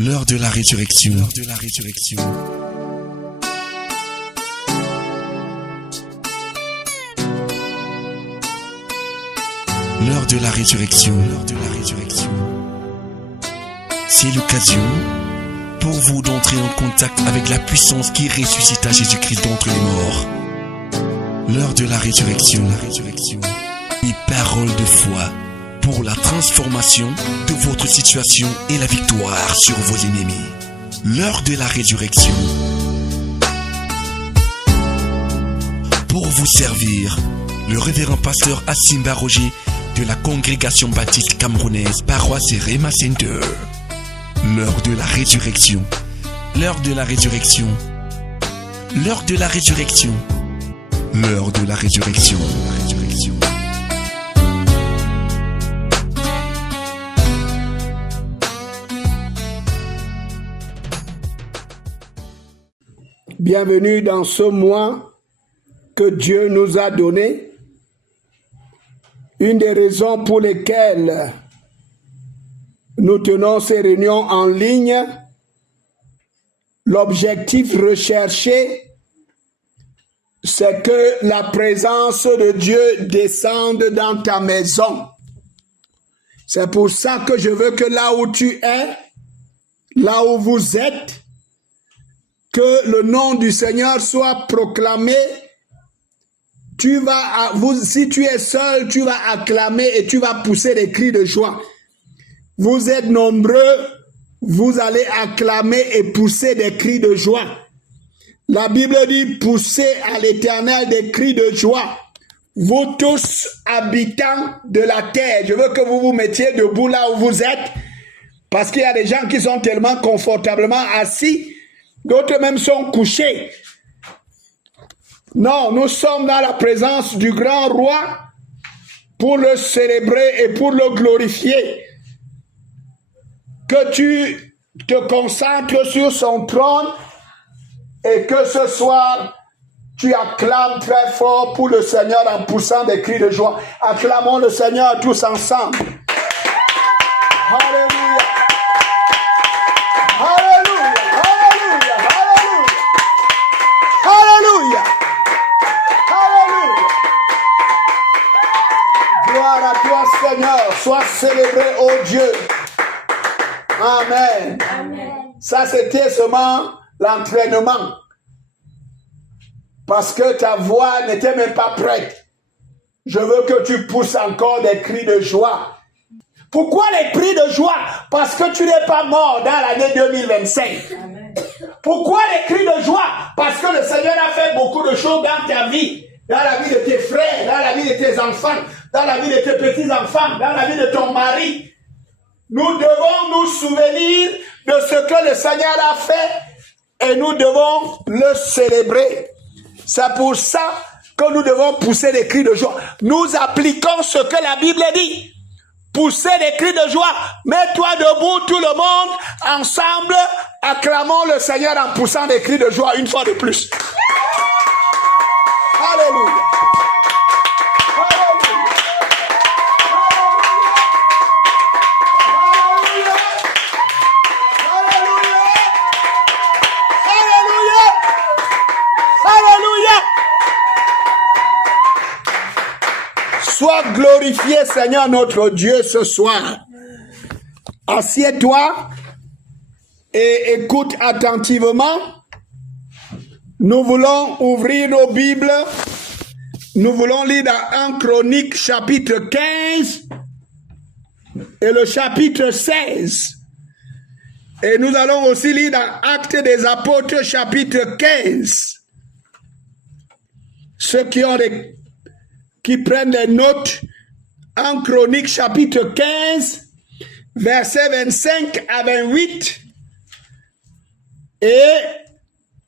L'heure de la résurrection. L'heure de la résurrection. L'heure de la résurrection. L'heure de la résurrection. C'est l'occasion pour vous d'entrer en contact avec la puissance qui ressuscita Jésus-Christ d'entre les morts. L'heure de la résurrection. La résurrection. Une parole de foi pour la transformation de votre situation et la victoire sur vos ennemis. L'heure de la résurrection. Pour vous servir, le révérend pasteur Asimba Roger de la congrégation baptiste camerounaise Paroisse Rema Center. L'heure de la résurrection. L'heure de la résurrection. L'heure de la résurrection. L'heure de la résurrection. La résurrection. Bienvenue dans ce mois que Dieu nous a donné. Une des raisons pour lesquelles nous tenons ces réunions en ligne, l'objectif recherché, c'est que la présence de Dieu descende dans ta maison. C'est pour ça que je veux que là où tu es, là où vous êtes, que le nom du Seigneur soit proclamé. Si tu es seul, tu vas acclamer et tu vas pousser des cris de joie. Vous êtes nombreux, vous allez acclamer et pousser des cris de joie. La Bible dit, poussez à l'Éternel des cris de joie. Vous tous, habitants de la terre, je veux que vous vous mettiez debout là où vous êtes, parce qu'il y a des gens qui sont tellement confortablement assis, d'autres même sont couchés. Non, nous sommes dans la présence du grand roi pour le célébrer et pour le glorifier. Que tu te concentres sur son trône et que ce soir, tu acclames très fort pour le Seigneur en poussant des cris de joie. Acclamons le Seigneur tous ensemble. Alléluia. Alléluia. Alléluia. Alléluia. Alléluia. Gloire à toi, Seigneur. Sois célébré, ô Dieu. Amen. Amen. Ça, c'était seulement l'entraînement. Parce que ta voix n'était même pas prête. Je veux que tu pousses encore des cris de joie. Pourquoi les cris de joie? Parce que tu n'es pas mort dans l'année 2025. Amen. Pourquoi les cris de joie? Parce que le Seigneur a fait beaucoup de choses dans ta vie. Dans la vie de tes frères, dans la vie de tes enfants, dans la vie de tes petits-enfants, dans la vie de ton mari. Nous devons nous souvenir de ce que le Seigneur a fait et nous devons le célébrer. C'est pour ça que nous devons pousser des cris de joie. Nous appliquons ce que la Bible dit. Pousser des cris de joie. Mets-toi debout, tout le monde, ensemble, acclamons le Seigneur en poussant des cris de joie une fois de plus. Alléluia. Sois glorifié, Seigneur notre Dieu, ce soir. Assieds-toi et écoute attentivement. Nous voulons ouvrir nos Bibles. Nous voulons lire dans 1 Chronique chapitre 15 et le chapitre 16. Et nous allons aussi lire dans Actes des Apôtres chapitre 15. Ceux qui prennent des notes, en Chronique chapitre 15, versets 25 à 28, et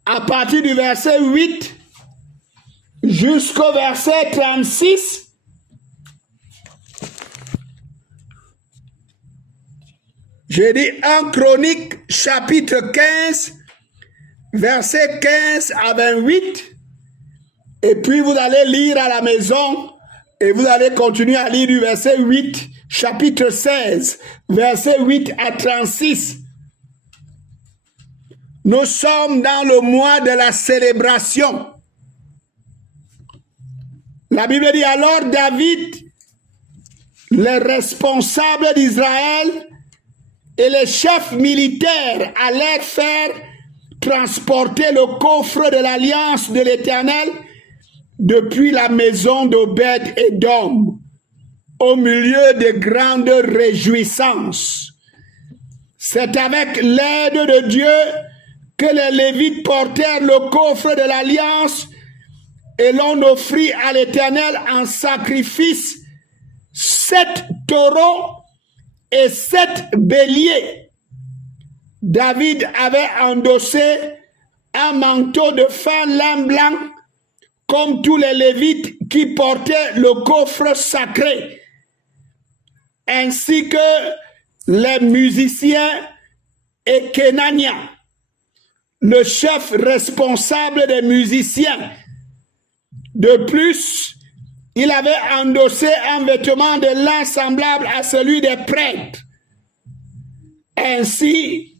à partir du verset 8 jusqu'au verset 36, j'ai dit en Chronique chapitre 15, verset 15 à 28, et puis vous allez lire à la maison et vous allez continuer à lire du verset 8, chapitre 16, verset 8 à 36. Nous sommes dans le mois de la célébration. La Bible dit alors David, les responsables d'Israël et les chefs militaires allèrent faire transporter le coffre de l'alliance de l'Éternel depuis la maison d'Obed-Édom au milieu de grandes réjouissances. C'est avec l'aide de Dieu que les Lévites portèrent le coffre de l'alliance et l'on offrit à l'Éternel en sacrifice 7 taureaux et 7 béliers. David avait endossé un manteau de fin lin blanc comme tous les Lévites qui portaient le coffre sacré, ainsi que les musiciens et Kenania, le chef responsable des musiciens. De plus, il avait endossé un vêtement de lin semblable à celui des prêtres. Ainsi,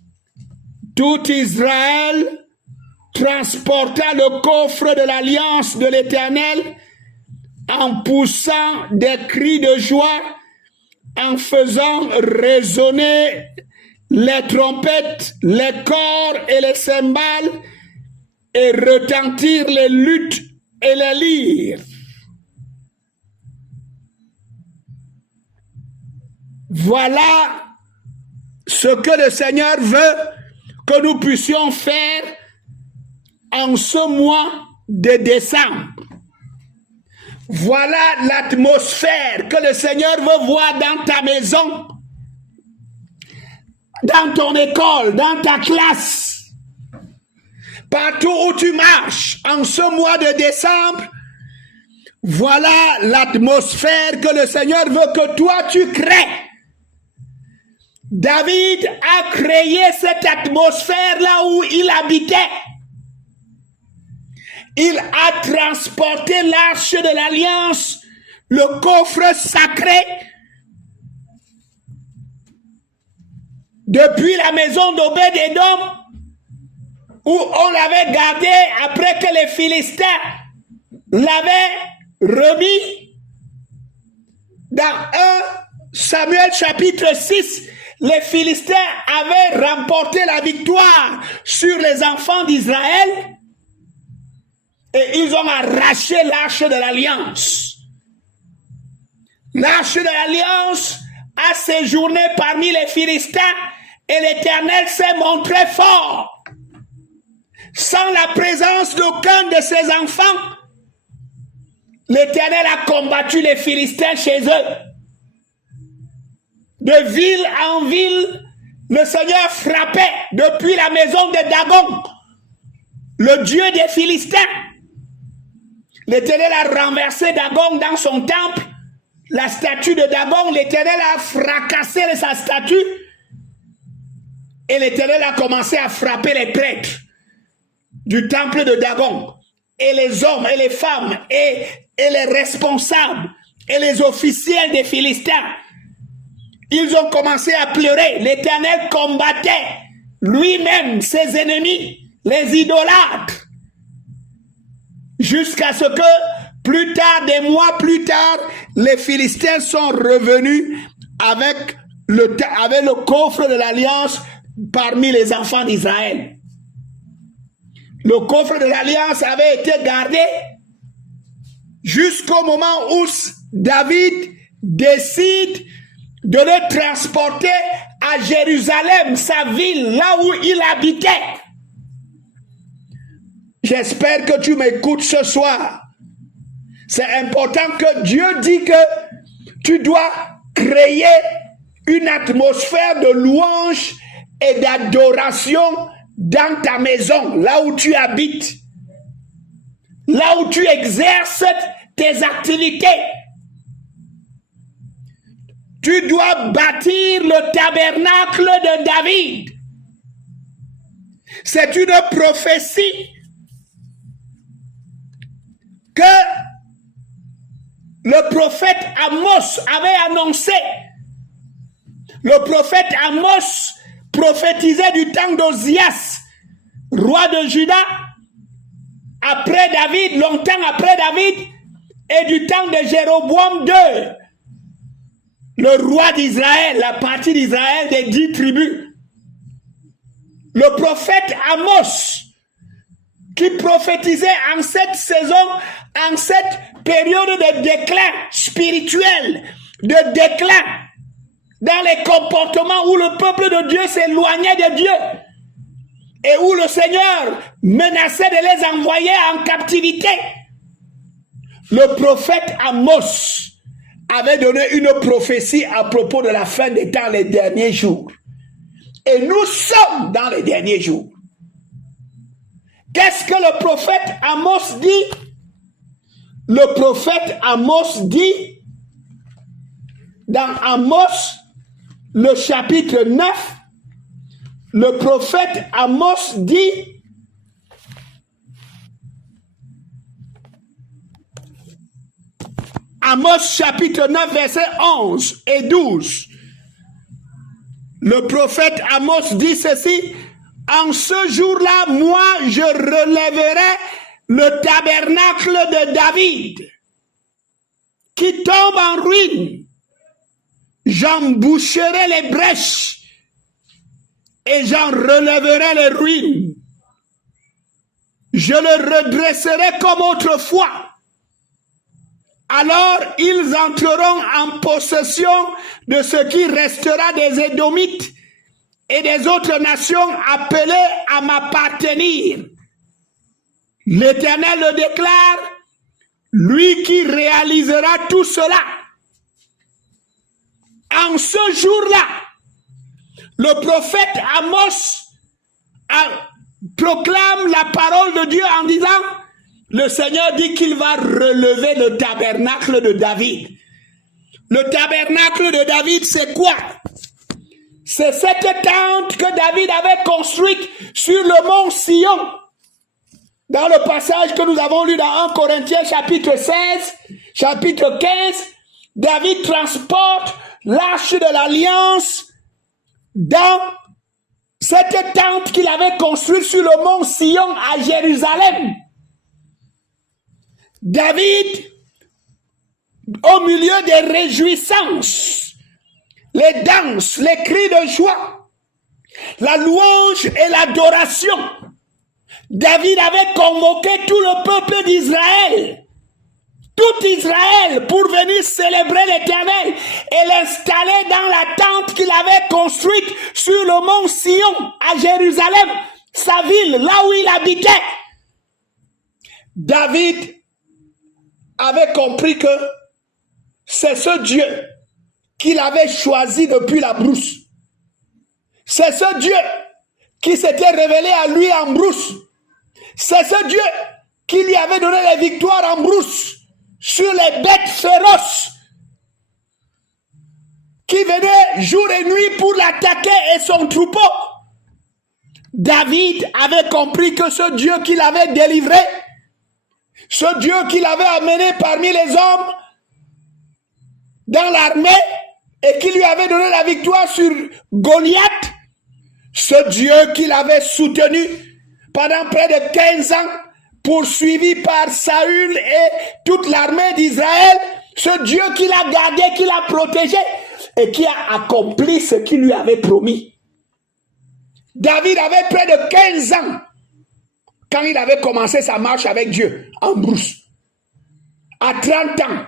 tout Israël transporta le coffre de l'alliance de l'Éternel en poussant des cris de joie, en faisant résonner les trompettes, les cors et les cymbales, et retentir les luttes et les lyres. Voilà ce que le Seigneur veut que nous puissions faire en ce mois de décembre. Voilà l'atmosphère que le Seigneur veut voir dans ta maison, dans ton école, dans ta classe, partout où tu marches en ce mois de décembre. Voilà l'atmosphère que le Seigneur veut que toi tu crées. David a créé cette atmosphère là où il habitait. Il a transporté l'arche de l'alliance, le coffre sacré, depuis la maison d'Obed-Édom, où on l'avait gardé après que les Philistins l'avaient remis. Dans 1 Samuel chapitre 6, les Philistins avaient remporté la victoire sur les enfants d'Israël et ils ont arraché l'arche de l'alliance. L'arche de l'alliance a séjourné parmi les Philistins et l'Éternel s'est montré fort. Sans la présence d'aucun de ses enfants, l'Éternel a combattu les Philistins chez eux. De ville en ville, le Seigneur frappait depuis la maison de Dagon, le dieu des Philistins. L'Éternel a renversé Dagon dans son temple, la statue de Dagon. L'Éternel a fracassé sa statue et l'Éternel a commencé à frapper les prêtres du temple de Dagon, et les hommes et les femmes et les responsables et les officiels des Philistins. Ils ont commencé à pleurer. L'Éternel combattait lui-même ses ennemis, les idolâtres, jusqu'à ce que plus tard, des mois plus tard, les Philistins sont revenus avec le coffre de l'alliance parmi les enfants d'Israël. Le coffre de l'alliance avait été gardé jusqu'au moment où David décide de le transporter à Jérusalem, sa ville, là où il habitait. J'espère que tu m'écoutes ce soir. C'est important que Dieu dit que tu dois créer une atmosphère de louange et d'adoration dans ta maison, là où tu habites, là où tu exerces tes activités. Tu dois bâtir le tabernacle de David. C'est une prophétie que le prophète Amos avait annoncé. Le prophète Amos prophétisait du temps d'Osias, roi de Juda, après David, longtemps après David, et du temps de Jéroboam II, le roi d'Israël, la partie d'Israël des 10 tribus. Le prophète Amos, qui prophétisait en cette saison, en cette période de déclin spirituel, de déclin dans les comportements où le peuple de Dieu s'éloignait de Dieu et où le Seigneur menaçait de les envoyer en captivité. Le prophète Amos avait donné une prophétie à propos de la fin des temps, les derniers jours. Et nous sommes dans les derniers jours. Qu'est-ce que le prophète Amos dit? Le prophète Amos dit, dans Amos, le chapitre 9, le prophète Amos dit, Amos chapitre 9, versets 11 et 12. Le prophète Amos dit ceci: en ce jour-là, moi, je relèverai le tabernacle de David, qui tombe en ruine. J'en boucherai les brèches et j'en relèverai les ruines. Je le redresserai comme autrefois. Alors ils entreront en possession de ce qui restera des Édomites et des autres nations appelées à m'appartenir. L'Éternel le déclare, lui qui réalisera tout cela. En ce jour-là, le prophète Amos proclame la parole de Dieu en disant, le Seigneur dit qu'il va relever le tabernacle de David. Le tabernacle de David, c'est quoi? C'est cette tente que David avait construite sur le mont Sion. Dans le passage que nous avons lu dans 1 Corinthiens chapitre 16, chapitre 15, David transporte l'arche de l'alliance dans cette tente qu'il avait construite sur le mont Sion à Jérusalem. David, au milieu des réjouissances, les danses, les cris de joie, la louange et l'adoration, David avait convoqué tout le peuple d'Israël, tout Israël, pour venir célébrer l'Éternel et l'installer dans la tente qu'il avait construite sur le mont Sion à Jérusalem, sa ville, là où il habitait. David avait compris que c'est ce Dieu qu'il avait choisi depuis la brousse. C'est ce Dieu qui s'était révélé à lui en brousse. C'est ce Dieu qui lui avait donné les victoires en brousse sur les bêtes féroces qui venaient jour et nuit pour l'attaquer et son troupeau. David avait compris que ce Dieu qui l'avait délivré, ce Dieu qui l'avait amené parmi les hommes dans l'armée et qui lui avait donné la victoire sur Goliath, ce Dieu qui l'avait soutenu pendant près de 15 ans, poursuivi par Saül et toute l'armée d'Israël, ce Dieu qui l'a gardé, qui l'a protégé et qui a accompli ce qu'il lui avait promis. David avait près de 15 ans quand il avait commencé sa marche avec Dieu en brousse. À 30 ans,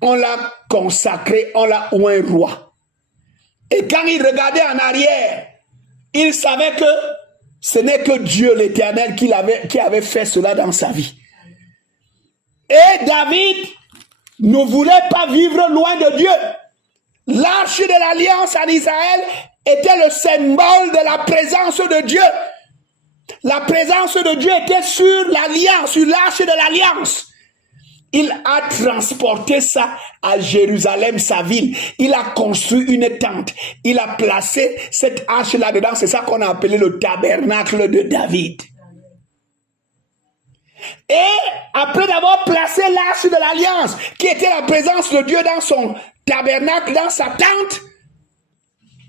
on l'a consacré, on l'a oint roi. Et quand il regardait en arrière, il savait que ce n'est que Dieu l'Éternel qui avait fait cela dans sa vie. Et David ne voulait pas vivre loin de Dieu. L'arche de l'alliance en Israël était le symbole de la présence de Dieu. La présence de Dieu était sur l'alliance, sur l'arche de l'alliance. Il a transporté ça à Jérusalem, sa ville. Il a construit une tente. Il a placé cette arche là-dedans. C'est ça qu'on a appelé le tabernacle de David. Et après d'avoir placé l'arche de l'alliance, qui était la présence de Dieu dans son tabernacle, dans sa tente,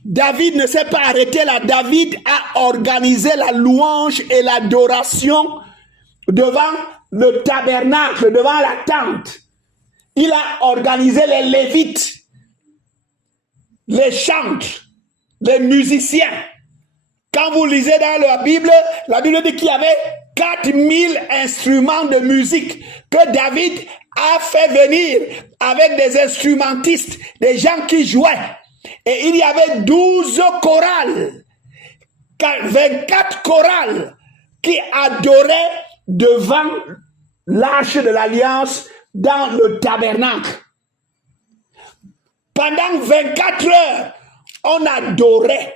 David ne s'est pas arrêté là. David a organisé la louange et l'adoration devant le tabernacle, devant la tente. Il a organisé les lévites, les chantres, les musiciens. Quand vous lisez dans la Bible dit qu'il y avait 4000 instruments de musique que David a fait venir avec des instrumentistes, des gens qui jouaient. Et il y avait 12 chorales, 24 chorales qui adoraient devant l'arche de l'alliance dans le tabernacle. Pendant 24 heures, on adorait,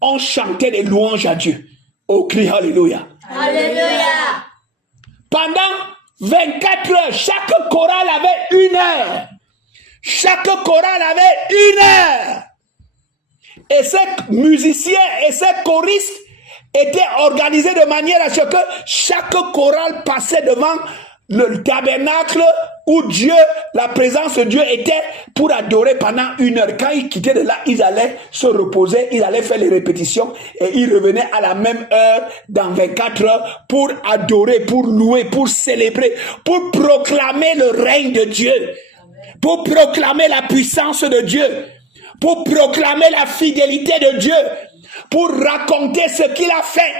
on chantait des louanges à Dieu. Oh, crie Alléluia. Alléluia. Pendant 24 heures, chaque chorale avait 1 heure. Chaque chorale avait 1 heure. Et ces musiciens et ces choristes étaient organisés de manière à ce que chaque chorale passait devant le tabernacle où Dieu, la présence de Dieu était pour adorer pendant 1 heure. Quand ils quittaient de là, ils allaient se reposer, ils allaient faire les répétitions et ils revenaient à la même heure dans 24 heures pour adorer, pour louer, pour célébrer, pour proclamer le règne de Dieu, pour proclamer la puissance de Dieu, pour proclamer la fidélité de Dieu, pour raconter ce qu'il a fait,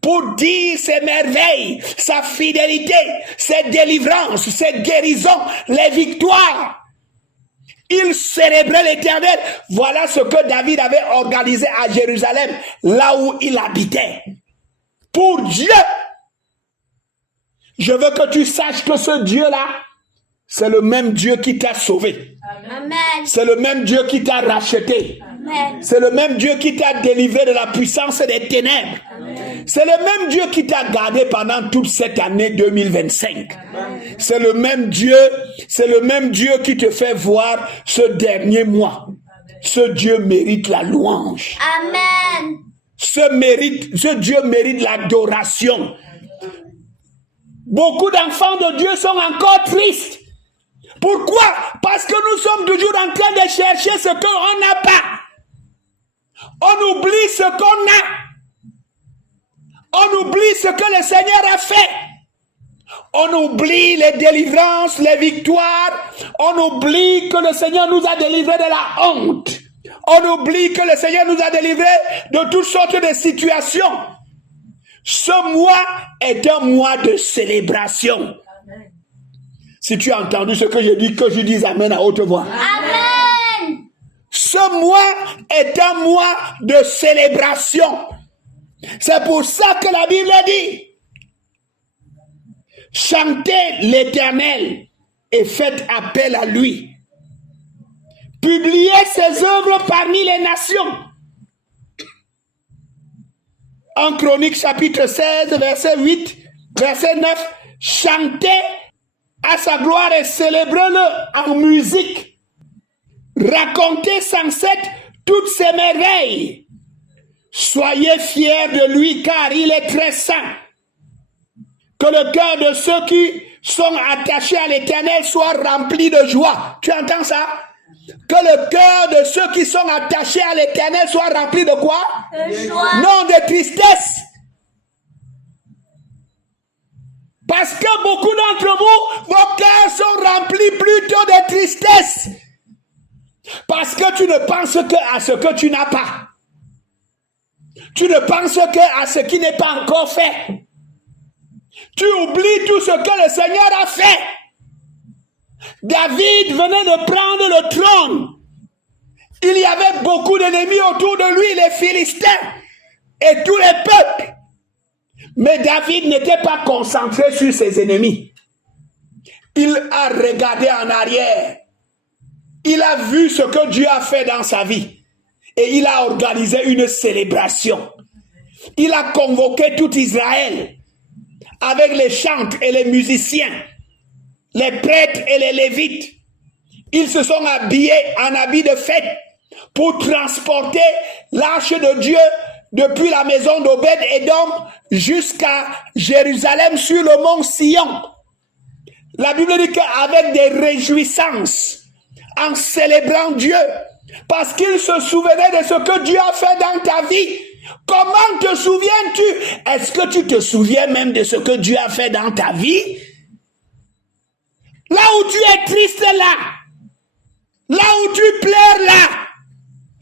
pour dire ses merveilles, sa fidélité, ses délivrances, ses guérisons, les victoires. Il célébrait l'Éternel. Voilà ce que David avait organisé à Jérusalem, là où il habitait. Pour Dieu. Je veux que tu saches que ce Dieu-là, c'est le même Dieu qui t'a sauvé. Amen. C'est le même Dieu qui t'a racheté. Amen. C'est le même Dieu qui t'a délivré de la puissance des ténèbres. Amen. C'est le même Dieu qui t'a gardé pendant toute cette année 2025. Amen. C'est le même Dieu qui te fait voir ce dernier mois. Amen. Ce Dieu mérite la louange. Amen. Ce Dieu mérite l'adoration. Beaucoup d'enfants de Dieu sont encore tristes. Pourquoi? Parce que nous sommes toujours en train de chercher ce qu'on n'a pas. On oublie ce qu'on a. On oublie ce que le Seigneur a fait. On oublie les délivrances, les victoires. On oublie que le Seigneur nous a délivrés de la honte. On oublie que le Seigneur nous a délivrés de toutes sortes de situations. Ce mois est un mois de célébration. Amen. Si tu as entendu ce que je dis, que je dise Amen à haute voix. Amen. Ce mois est un mois de célébration. C'est pour ça que la Bible dit: chantez l'Éternel et faites appel à lui. Publiez ses œuvres parmi les nations. En Chroniques chapitre 16, verset 8, verset 9, chantez à sa gloire et célébrez-le en musique. Racontez sans cesse toutes ses merveilles. Soyez fiers de lui car il est très saint. Que le cœur de ceux qui sont attachés à l'Éternel soit rempli de joie. Tu entends ça? Que le cœur de ceux qui sont attachés à l'Éternel soit rempli de quoi? De joie. Non, de tristesse. Parce que beaucoup d'entre vous, vos cœurs sont remplis plutôt de tristesse. Parce que tu ne penses que à ce que tu n'as pas. Tu ne penses que à ce qui n'est pas encore fait. Tu oublies tout ce que le Seigneur a fait. David venait de prendre le trône. Il y avait beaucoup d'ennemis autour de lui, les Philistins et tous les peuples. Mais David n'était pas concentré sur ses ennemis. Il a regardé en arrière. Il a vu ce que Dieu a fait dans sa vie. Et il a organisé une célébration. Il a convoqué tout Israël avec les chantres et les musiciens, les prêtres et les lévites. Ils se sont habillés en habits de fête pour transporter l'arche de Dieu depuis la maison d'Obed-Édom jusqu'à Jérusalem sur le mont Sion. La Bible dit qu'avec des réjouissances, en célébrant Dieu, Parce qu'il se souvenait de ce que Dieu a fait dans ta vie. Comment te souviens-tu? Est-ce que tu te souviens même de ce que Dieu a fait dans ta vie? Là où tu es triste là, là où tu pleures là,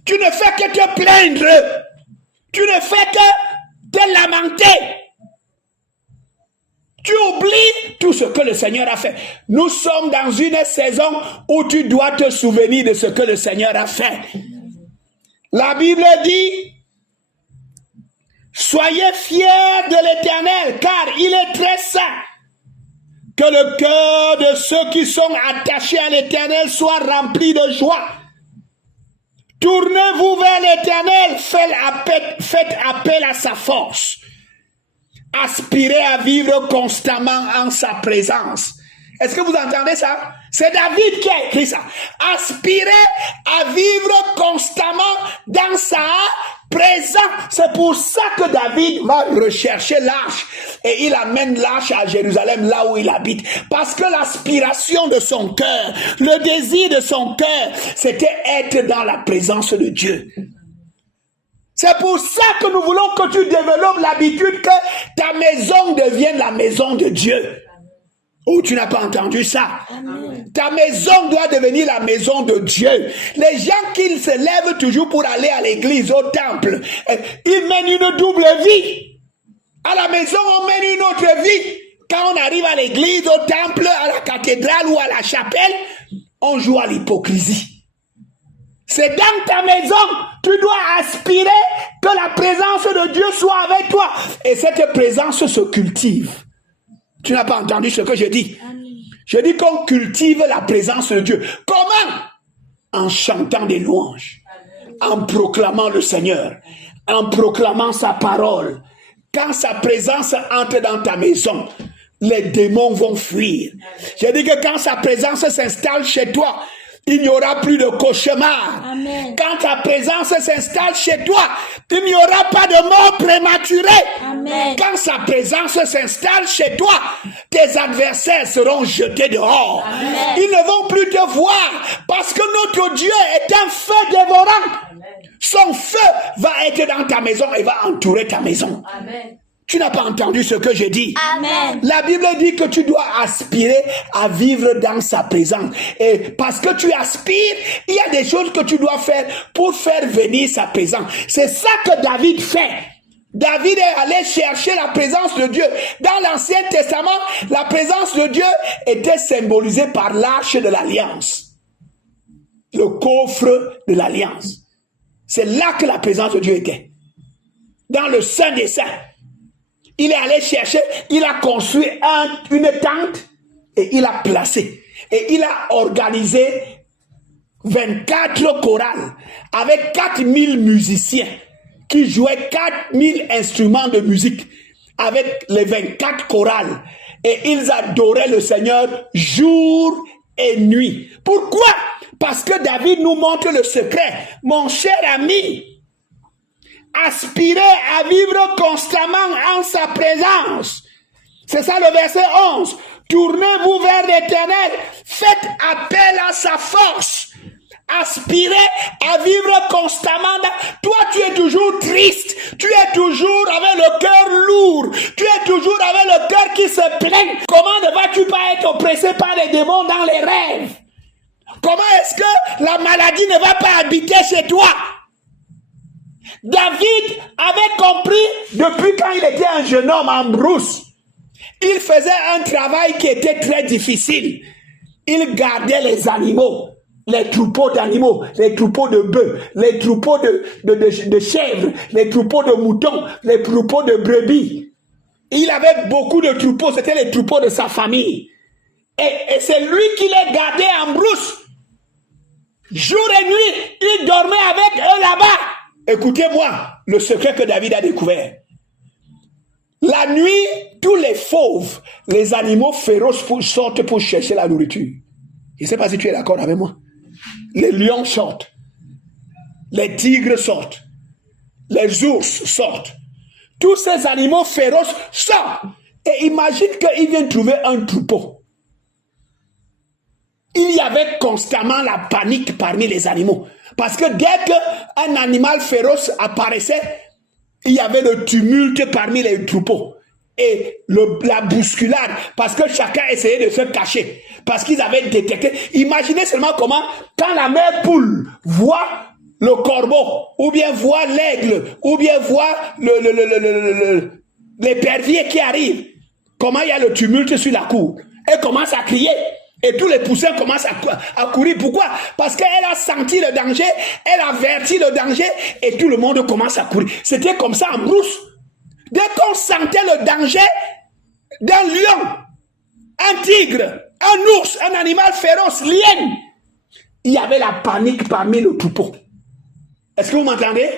tu ne fais que te plaindre. Tu ne fais que te lamenter. Tu oublies tout ce que le Seigneur a fait. Nous sommes dans une saison où tu dois te souvenir de ce que le Seigneur a fait. La Bible dit, soyez fiers de l'Éternel, car il est très saint. Que le cœur de ceux qui sont attachés à l'Éternel soit rempli de joie. Tournez-vous vers l'Éternel, faites appel à sa force. Aspirez à vivre constamment en sa présence. Est-ce que vous entendez ça? C'est David qui a écrit ça. Aspirez à vivre constamment dans sa présence. C'est pour ça que David va rechercher l'arche et il amène l'arche à Jérusalem, là où il habite. Parce que l'aspiration de son cœur, le désir de son cœur, c'était être dans la présence de Dieu. C'est pour ça que nous voulons que tu développes l'habitude que ta maison devienne la maison de Dieu. Oh, tu n'as pas entendu ça? Amen. Ta maison doit devenir la maison de Dieu. Les gens qui se lèvent toujours pour aller à l'église, au temple, ils mènent une double vie. À la maison, on mène une autre vie. Quand on arrive à l'église, au temple, à la cathédrale ou à la chapelle, on joue à l'hypocrisie. C'est dans ta maison, tu dois aspirer que la présence de Dieu soit avec toi. Et cette présence se cultive. Tu n'as pas entendu ce que je dis? Je dis qu'on cultive la présence de Dieu. Comment? En chantant des louanges, en proclamant le Seigneur, en proclamant sa parole. Quand sa présence entre dans ta maison, les démons vont fuir. Je dis que quand sa présence s'installe chez toi, il n'y aura plus de cauchemars. Amen. Quand ta présence s'installe chez toi, il n'y aura pas de mort prématurée. Amen. Quand sa présence s'installe chez toi, tes adversaires seront jetés dehors. Amen. Ils ne vont plus te voir parce que notre Dieu est un feu dévorant. Amen. Son feu va être dans ta maison et va entourer ta maison. Amen. Tu n'as pas entendu ce que je dis. Amen. La Bible dit que tu dois aspirer à vivre dans sa présence. Et parce que tu aspires, il y a des choses que tu dois faire pour faire venir sa présence. C'est ça que David fait. David est allé chercher la présence de Dieu. Dans l'Ancien Testament, la présence de Dieu était symbolisée par l'arche de l'Alliance. Le coffre de l'Alliance. C'est là que la présence de Dieu était. Dans le Saint des Saints. Il est allé chercher, il a construit une tente et il a placé. Et il a organisé 24 chorales avec 4000 musiciens qui jouaient 4000 instruments de musique avec les 24 chorales. Et ils adoraient le Seigneur jour et nuit. Pourquoi? Parce que David nous montre le secret. Mon cher ami, aspirez à vivre constamment en sa présence. C'est ça le verset 11. Tournez-vous vers l'Éternel. Faites appel à sa force. Aspirez à vivre constamment. Toi, tu es toujours triste. Tu es toujours avec le cœur lourd. Tu es toujours avec le cœur qui se plaint. Comment ne vas-tu pas être oppressé par les démons dans les rêves? Comment est-ce que la maladie ne va pas habiter chez toi? David avait compris depuis quand il était un jeune homme en brousse. Il faisait un travail qui était très difficile. Il gardait les animaux, les troupeaux d'animaux, les troupeaux de bœufs, les troupeaux de chèvres, les troupeaux de moutons, les troupeaux de brebis. Il avait beaucoup de troupeaux, c'était les troupeaux de sa famille. Et c'est lui qui les gardait en brousse. Jour et nuit, il dormait avec eux là-bas. Écoutez-moi, le secret que David a découvert. La nuit, tous les fauves, les animaux féroces sortent pour chercher la nourriture. Je ne sais pas si tu es d'accord avec moi. Les lions sortent. Les tigres sortent. Les ours sortent. Tous ces animaux féroces sortent. Et imagine qu'ils viennent trouver un troupeau. Il y avait constamment la panique parmi les animaux. Parce que dès qu'un animal féroce apparaissait, il y avait le tumulte parmi les troupeaux. Et la bousculade, parce que chacun essayait de se cacher. Parce qu'ils avaient détecté. Imaginez seulement comment, quand la mère poule voit le corbeau, ou bien voit l'aigle, ou bien voit l'épervier qui arrive, comment il y a le tumulte sur la cour. Elle commence à crier. Et tous les poussins commencent à courir. Pourquoi? Parce qu'elle a senti le danger, elle a averti le danger, et tout le monde commence à courir. C'était comme ça en brousse. Dès qu'on sentait le danger d'un lion, un tigre, un ours, un animal féroce, l'hyène, il y avait la panique parmi le troupeau. Est-ce que vous m'entendez?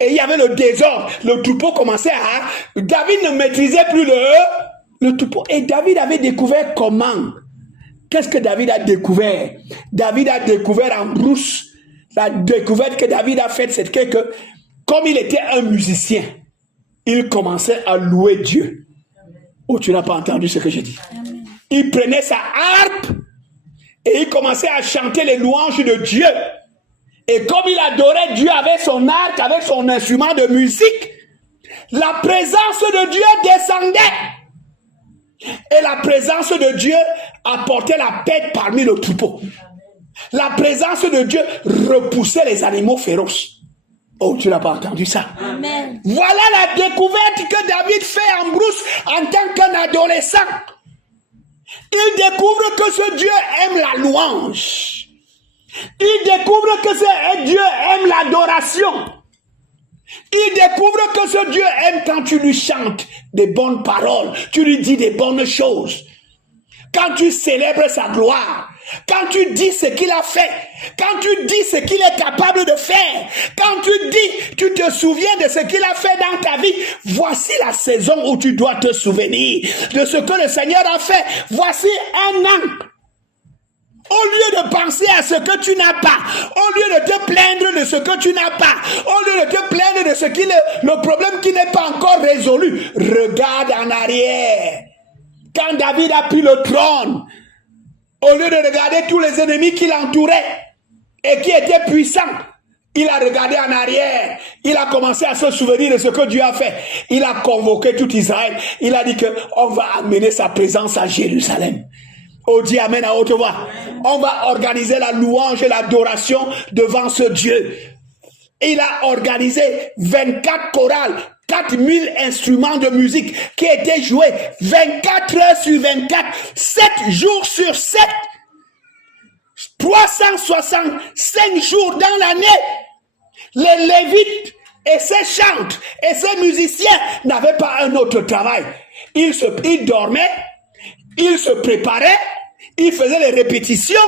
Et il y avait le désordre. Le troupeau commençait à... David ne maîtrisait plus le troupeau. Et David avait découvert comment? Qu'est-ce que David a découvert? David a découvert en brousse. La découverte que David a faite, c'est que comme il était un musicien, il commençait à louer Dieu. Oh, tu n'as pas entendu ce que j'ai dit. Il prenait sa harpe et il commençait à chanter les louanges de Dieu. Et comme il adorait Dieu avec son arc, avec son instrument de musique, la présence de Dieu descendait. Et la présence de Dieu apportait la paix parmi le troupeau. La présence de Dieu repoussait les animaux féroces. Oh, tu n'as pas entendu ça? Amen. Voilà la découverte que David fait en brousse en tant qu'un adolescent. Il découvre que ce Dieu aime la louange. Il découvre que ce Dieu aime l'adoration. Il découvre que ce Dieu aime quand tu lui chantes des bonnes paroles, tu lui dis des bonnes choses. Quand tu célèbres sa gloire, quand tu dis ce qu'il a fait, quand tu dis ce qu'il est capable de faire, quand tu dis, tu te souviens de ce qu'il a fait dans ta vie, voici la saison où tu dois te souvenir de ce que le Seigneur a fait. Voici un an. Au lieu de penser à ce que tu n'as pas, au lieu de te plaindre de ce que tu n'as pas, au lieu de te plaindre de ce qui est le problème qui n'est pas encore résolu, regarde en arrière. Quand David a pris le trône, au lieu de regarder tous les ennemis qui l'entouraient et qui étaient puissants, il a regardé en arrière. Il a commencé à se souvenir de ce que Dieu a fait. Il a convoqué tout Israël. Il a dit qu'on va amener sa présence à Jérusalem. Oh, dis amen à haute voix. On va organiser la louange et l'adoration devant ce Dieu. Il a organisé 24 chorales, 4000 instruments de musique qui étaient joués 24 heures sur 24, 7 jours sur 7, 365 jours dans l'année. Les Lévites et ses chantres et ses musiciens n'avaient pas un autre travail. Ils dormaient, ils se préparaient, ils faisaient les répétitions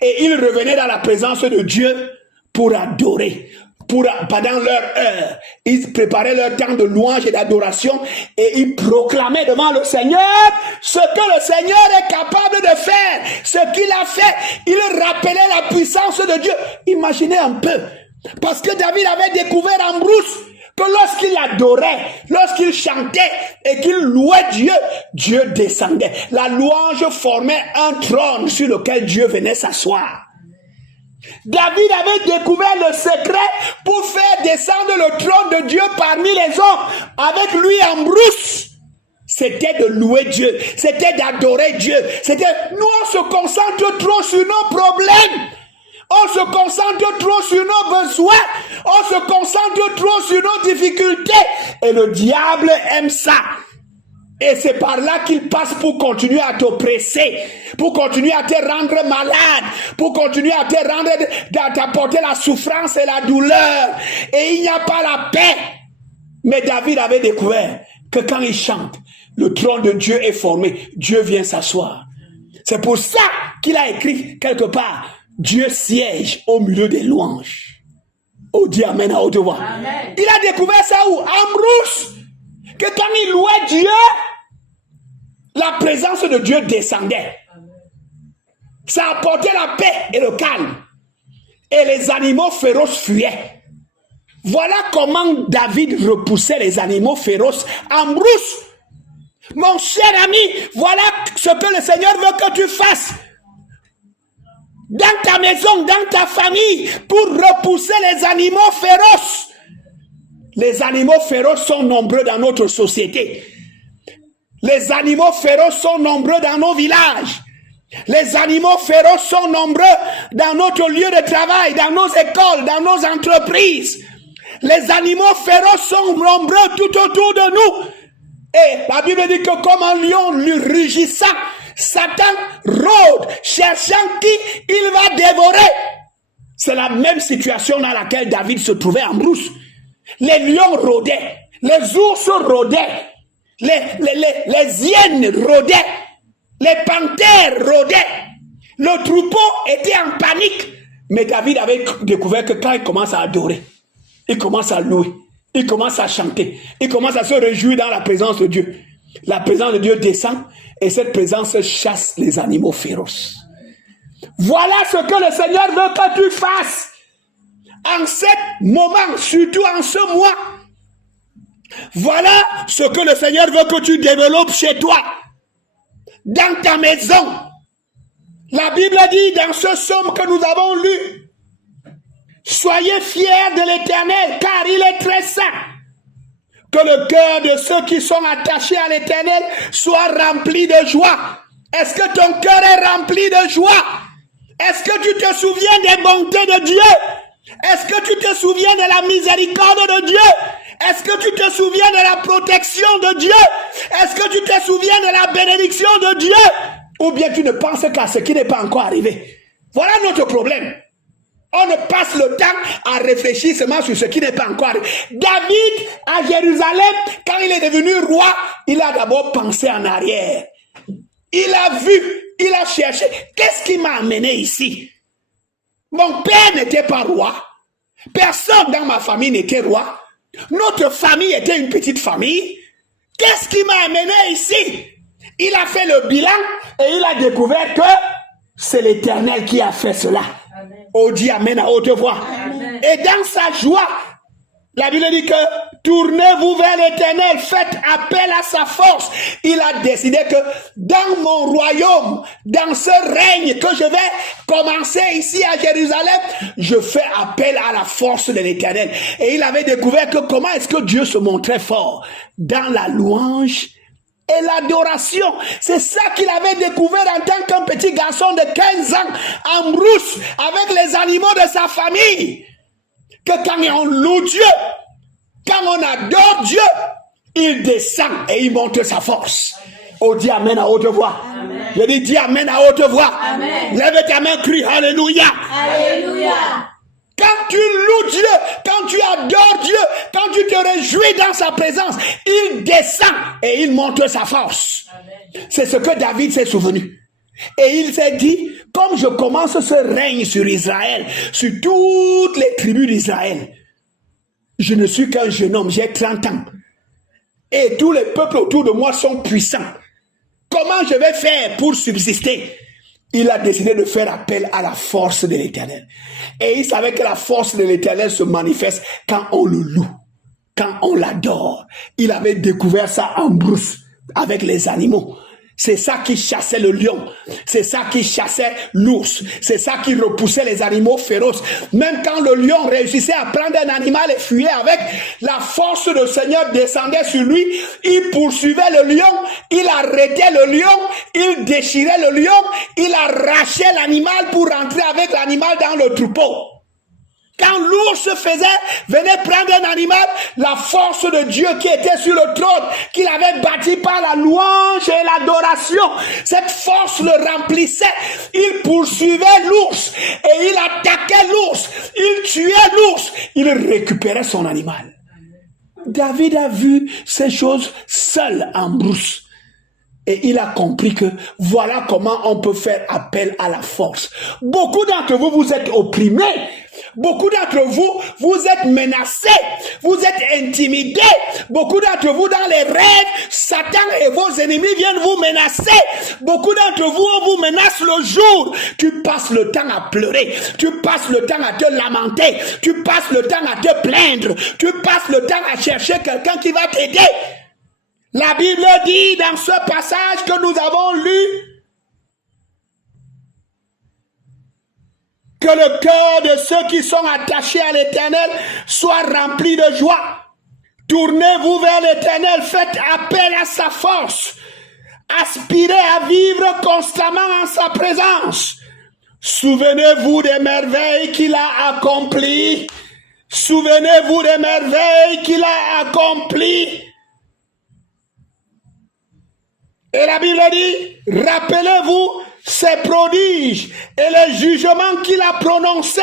et ils revenaient dans la présence de Dieu pour adorer. Pendant leur heure, ils préparaient leur temps de louange et d'adoration et ils proclamaient devant le Seigneur ce que le Seigneur est capable de faire, ce qu'il a fait. Ils rappelaient la puissance de Dieu. Imaginez un peu, parce que David avait découvert en brousse que lorsqu'il adorait, lorsqu'il chantait et qu'il louait Dieu, Dieu descendait. La louange formait un trône sur lequel Dieu venait s'asseoir. David avait découvert le secret pour faire descendre le trône de Dieu parmi les hommes. Avec lui en brousse, c'était de louer Dieu, c'était d'adorer Dieu. Nous on se concentre trop sur nos problèmes, on se concentre trop sur nos besoins, on se concentre trop sur nos difficultés. Et le diable aime ça. Et c'est par là qu'il passe pour continuer à t'oppresser, pour continuer à te rendre malade, pour continuer à t'apporter la souffrance et la douleur. Et il n'y a pas la paix. Mais David avait découvert que quand il chante, le trône de Dieu est formé. Dieu vient s'asseoir. C'est pour ça qu'il a écrit quelque part, Dieu siège au milieu des louanges. Oh, dis amen à haute voix. Amen. Il a découvert ça où? En brousse. Que quand il louait Dieu, la présence de Dieu descendait. Ça apportait la paix et le calme. Et les animaux féroces fuyaient. Voilà comment David repoussait les animaux féroces en brousse. Mon cher ami, voilà ce que le Seigneur veut que tu fasses. dans ta maison, dans ta famille, pour repousser les animaux féroces. Les animaux féroces sont nombreux dans notre société. Les animaux féroces sont nombreux dans nos villages. Les animaux féroces sont nombreux dans notre lieu de travail, dans nos écoles, dans nos entreprises. Les animaux féroces sont nombreux tout autour de nous. Et la Bible dit que comme un lion lui rugissant, Satan rôde, cherchant qui il va dévorer. C'est la même situation dans laquelle David se trouvait en brousse. Les lions rôdaient, les ours rôdaient, les hyènes rôdaient, les panthères rôdaient. Le troupeau était en panique. Mais David avait découvert que quand il commence à adorer, il commence à louer, il commence à chanter, il commence à se réjouir dans la présence de Dieu. La présence de Dieu descend et cette présence chasse les animaux féroces. Voilà ce que le Seigneur veut que tu fasses en ce moment, surtout en ce mois. Voilà ce que le Seigneur veut que tu développes chez toi, dans ta maison. La Bible dit dans ce psaume que nous avons lu, soyez fiers de l'Éternel, car il est très saint. Que le cœur de ceux qui sont attachés à l'Éternel soit rempli de joie. Est-ce que ton cœur est rempli de joie? Est-ce que tu te souviens des bontés de Dieu? Est-ce que tu te souviens de la miséricorde de Dieu? Est-ce que tu te souviens de la protection de Dieu? Est-ce que tu te souviens de la bénédiction de Dieu? Ou bien tu ne penses qu'à ce qui n'est pas encore arrivé? Voilà notre problème. On ne passe le temps à réfléchir seulement sur ce qui n'est pas encore arrivé. David, à Jérusalem, quand il est devenu roi, il a d'abord pensé en arrière. Il a vu, il a cherché. Qu'est-ce qui m'a amené ici? Mon père n'était pas roi. Personne dans ma famille n'était roi. Notre famille était une petite famille. Qu'est-ce qui m'a amené ici? Il a fait le bilan et il a découvert que c'est l'Éternel qui a fait cela. Oh, dit Amen à haute voix. Amen. Et dans sa joie, la Bible dit que tournez-vous vers l'Éternel, faites appel à sa force. Il a décidé que dans mon royaume, dans ce règne que je vais commencer ici à Jérusalem, je fais appel à la force de l'Éternel. Et il avait découvert que comment est-ce que Dieu se montrait fort? Dans la louange et l'adoration. C'est ça qu'il avait découvert en tant qu'un petit garçon de 15 ans en brousse avec les animaux de sa famille. Que quand on loue Dieu, quand on adore Dieu, il descend et il montre sa force. Oh, dis Amen à haute voix. Amen. Je dis Amen à haute voix. Amen. Lève ta main, crie Alléluia. Alléluia. Quand tu loues Dieu, quand tu adores Dieu, quand tu te réjouis dans sa présence, il descend et il montre sa force. C'est ce que David s'est souvenu. Et il s'est dit, comme je commence ce règne sur Israël, sur toutes les tribus d'Israël, je ne suis qu'un jeune homme, j'ai 30 ans. Et tous les peuples autour de moi sont puissants. Comment je vais faire pour subsister? Il a décidé de faire appel à la force de l'Éternel. Et il savait que la force de l'Éternel se manifeste quand on le loue, quand on l'adore. Il avait découvert ça en brousse avec les animaux. C'est ça qui chassait le lion. C'est ça qui chassait l'ours. C'est ça qui repoussait les animaux féroces. Même quand le lion réussissait à prendre un animal et fuyait avec, la force du Seigneur descendait sur lui. Il poursuivait le lion. Il arrêtait le lion. Il déchirait le lion. Il arrachait l'animal pour rentrer avec l'animal dans le troupeau. Quand l'ours venait prendre un animal, la force de Dieu qui était sur le trône, qu'il avait bâti par la louange et l'adoration, cette force le remplissait. Il poursuivait l'ours et il attaquait l'ours. Il tuait l'ours. Il récupérait son animal. David a vu ces choses seul en brousse. Et il a compris que voilà comment on peut faire appel à la force. Beaucoup d'entre vous, vous êtes opprimés. Beaucoup d'entre vous, vous êtes menacés. Vous êtes intimidés. Beaucoup d'entre vous, dans les rêves, Satan et vos ennemis viennent vous menacer. Beaucoup d'entre vous, on vous menace le jour. Tu passes le temps à pleurer. Tu passes le temps à te lamenter. Tu passes le temps à te plaindre. Tu passes le temps à chercher quelqu'un qui va t'aider. La Bible dit dans ce passage que nous avons lu, Que le cœur de ceux qui sont attachés à l'Éternel soit rempli de joie. Tournez-vous vers l'Éternel, faites appel à sa force. Aspirez à vivre constamment en sa présence. Souvenez-vous des merveilles qu'il a accomplies. Souvenez-vous des merveilles qu'il a accomplies. Et la Bible dit, rappelez-vous ses prodiges et les jugements qu'il a prononcés.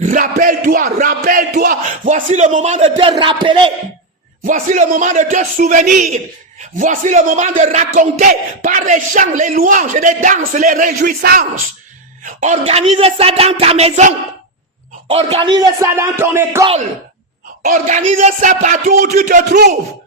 Rappelle-toi, voici le moment de te rappeler. Voici le moment de te souvenir. Voici le moment de raconter par les chants, les louanges, les danses, les réjouissances. Organise ça dans ta maison. Organise ça dans ton école. Organise ça partout où tu te trouves.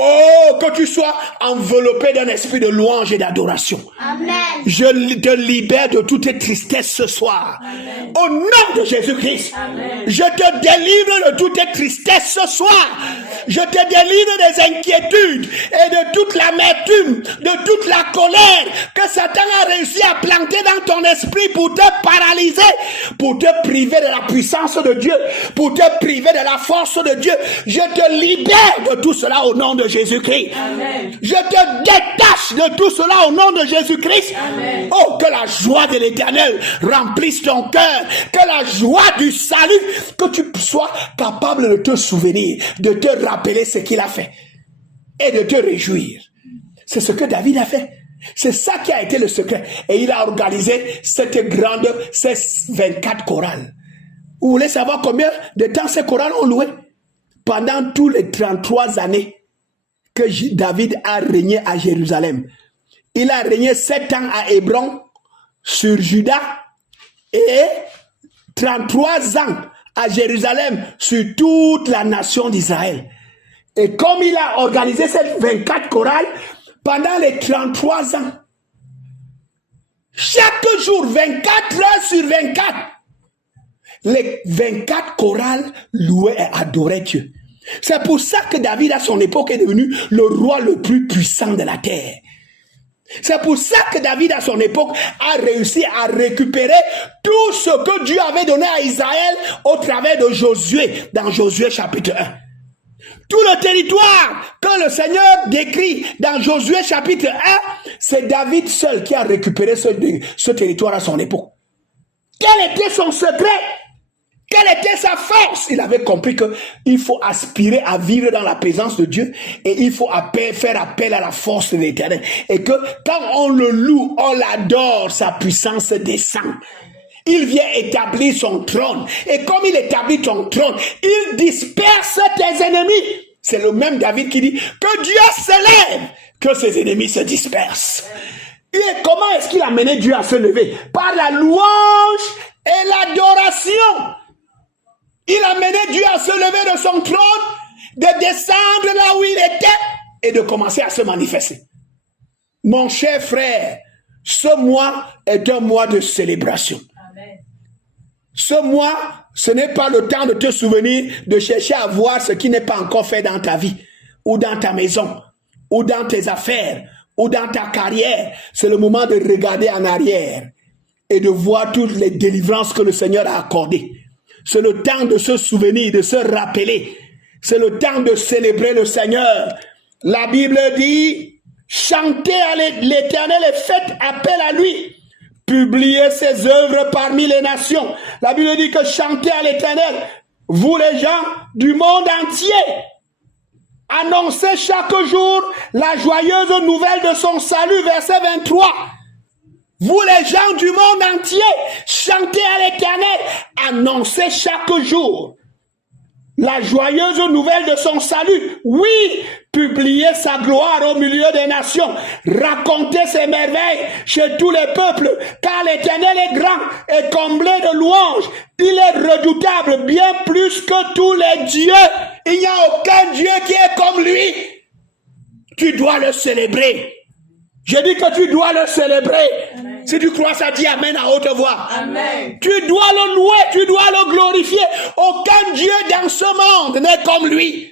Oh, que tu sois enveloppé d'un esprit de louange et d'adoration. Amen. Je te libère de toute tristesse ce soir. Amen. Au nom de Jésus-Christ. Amen. Je te délivre de toute tristesse ce soir. Amen. Je te délivre des inquiétudes et de toute l'amertume, de toute la colère que Satan a réussi à planter dans ton esprit pour te paralyser, pour te priver de la puissance de Dieu, pour te priver de la force de Dieu. Je te libère de tout cela au nom de Jésus-Christ. Amen. Je te détache de tout cela au nom de Jésus-Christ. Amen. Oh, que la joie de l'Éternel remplisse ton cœur, que la joie du salut, que tu sois capable de te souvenir, de te rappeler ce qu'il a fait et de te réjouir. C'est ce que David a fait. C'est ça qui a été le secret. Et il a organisé ces 24 chorales. Vous voulez savoir combien de temps ces chorales ont loué? Pendant tous les 33 années que David a régné à Jérusalem. Il a régné 7 ans à Hébron sur Juda et 33 ans à Jérusalem sur toute la nation d'Israël. Et comme il a organisé ces 24 chorales pendant les 33 ans, chaque jour, 24 heures sur 24, les 24 chorales louaient et adoraient Dieu. C'est pour ça que David, à son époque, est devenu le roi le plus puissant de la terre. C'est pour ça que David, à son époque, a réussi à récupérer tout ce que Dieu avait donné à Israël au travers de Josué, dans Josué chapitre 1. Tout le territoire que le Seigneur décrit dans Josué chapitre 1, c'est David seul qui a récupéré ce territoire à son époque. Quel était son secret? Quelle était sa force? Il avait compris qu'il faut aspirer à vivre dans la présence de Dieu et il faut faire appel à la force de l'Éternel. Et que quand on le loue, on l'adore, sa puissance descend. Il vient établir son trône. Et comme il établit ton trône, il disperse tes ennemis. C'est le même David qui dit que Dieu s'élève, que ses ennemis se dispersent. Et comment est-ce qu'il a mené Dieu à se lever? Par la louange et l'adoration. Il a mené Dieu à se lever de son trône, de descendre là où il était et de commencer à se manifester. Mon cher frère, ce mois est un mois de célébration. Amen. Ce mois, ce n'est pas le temps de te souvenir, de chercher à voir ce qui n'est pas encore fait dans ta vie, ou dans ta maison, ou dans tes affaires, ou dans ta carrière. C'est le moment de regarder en arrière et de voir toutes les délivrances que le Seigneur a accordées. C'est le temps de se souvenir, de se rappeler. C'est le temps de célébrer le Seigneur. La Bible dit, chantez à l'Éternel et faites appel à lui. Publiez ses œuvres parmi les nations. La Bible dit que chantez à l'Éternel, vous les gens du monde entier. Annoncez chaque jour la joyeuse nouvelle de son salut, verset 23. Vous les gens du monde entier, chantez à l'Éternel, annoncez chaque jour la joyeuse nouvelle de son salut. Oui, publiez sa gloire au milieu des nations, racontez ses merveilles chez tous les peuples, car l'Éternel est grand et comblé de louanges. Il est redoutable bien plus que tous les dieux. Il n'y a aucun Dieu qui est comme lui. Tu dois le célébrer. Je dis que tu dois le célébrer. Amen. Si tu crois ça, dis Amen à haute voix. Amen. Tu dois le louer, tu dois le glorifier. Aucun Dieu dans ce monde n'est comme lui.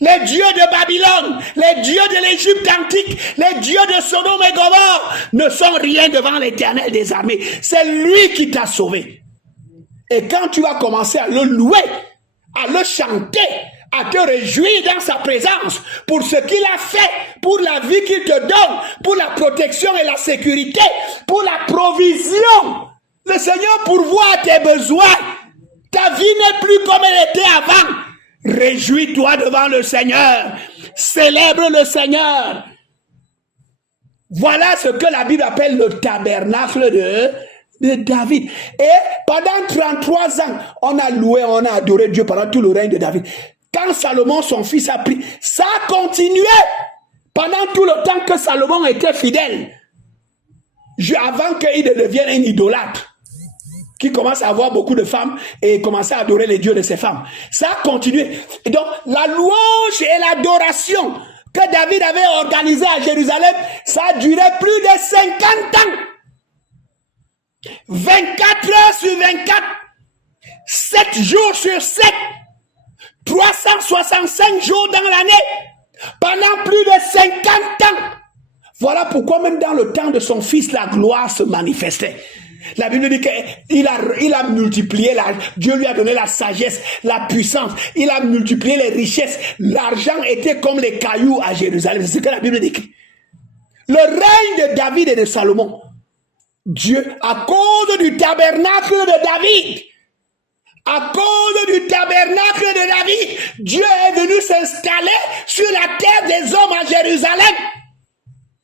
Les dieux de Babylone, les dieux de l'Égypte antique, les dieux de Sodome et Gomorrhe ne sont rien devant l'Éternel des armées. C'est lui qui t'a sauvé. Et quand tu vas commencer à le louer, à le chanter, à te réjouir dans sa présence pour ce qu'il a fait, pour la vie qu'il te donne, pour la protection et la sécurité, pour la provision. Le Seigneur pourvoit tes besoins. Ta vie n'est plus comme elle était avant. Réjouis-toi devant le Seigneur. Célèbre le Seigneur. Voilà ce que la Bible appelle le tabernacle de David. Et pendant 33 ans, on a loué, on a adoré Dieu pendant tout le règne de David. Quand Salomon, son fils, a pris, ça a continué pendant tout le temps que Salomon était fidèle. Avant qu'il ne devienne un idolâtre, qui commence à avoir beaucoup de femmes et commence à adorer les dieux de ses femmes. Ça a continué. Et donc, la louange et l'adoration que David avait organisée à Jérusalem, ça a duré plus de 50 ans. 24 heures sur 24, 7 jours sur 7, 365 jours dans l'année, pendant plus de 50 ans. Voilà pourquoi même dans le temps de son fils, la gloire se manifestait. La Bible dit qu'il a multiplié, Dieu lui a donné la sagesse, la puissance, il a multiplié les richesses. L'argent était comme les cailloux à Jérusalem. C'est ce que la Bible dit. Le règne de David et de Salomon, Dieu, à cause du tabernacle de David, à cause du tabernacle de David, Dieu est venu s'installer sur la terre des hommes à Jérusalem.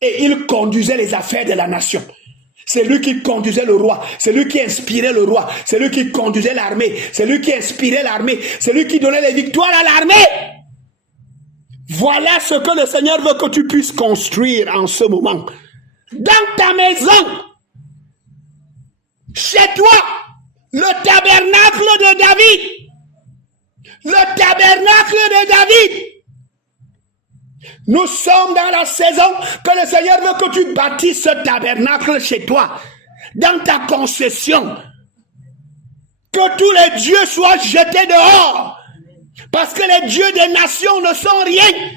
Et il conduisait les affaires de la nation. C'est lui qui conduisait le roi, c'est lui qui inspirait le roi, c'est lui qui conduisait l'armée, c'est lui qui inspirait l'armée, c'est lui qui donnait les victoires à l'armée. Voilà ce que le Seigneur veut que tu puisses construire en ce moment. Dans ta maison, chez toi, le tabernacle de David. Le tabernacle de David. Nous sommes dans la saison que le Seigneur veut que tu bâtisses ce tabernacle chez toi, dans ta concession. Que tous les dieux soient jetés dehors, parce que les dieux des nations ne sont rien.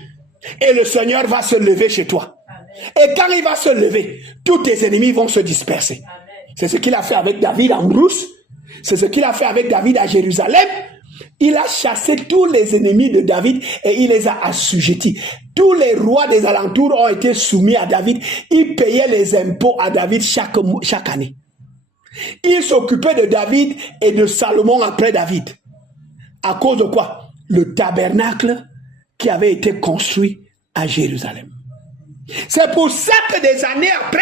Et le Seigneur va se lever chez toi. Et quand il va se lever, tous tes ennemis vont se disperser. C'est ce qu'il a fait avec David en brousse. C'est ce qu'il a fait avec David à Jérusalem. Il a chassé tous les ennemis de David et il les a assujettis. Tous les rois des alentours ont été soumis à David. Il payait les impôts à David chaque année. Il s'occupait de David et de Salomon après David. À cause de quoi? Le tabernacle qui avait été construit à Jérusalem. C'est pour ça que des années après,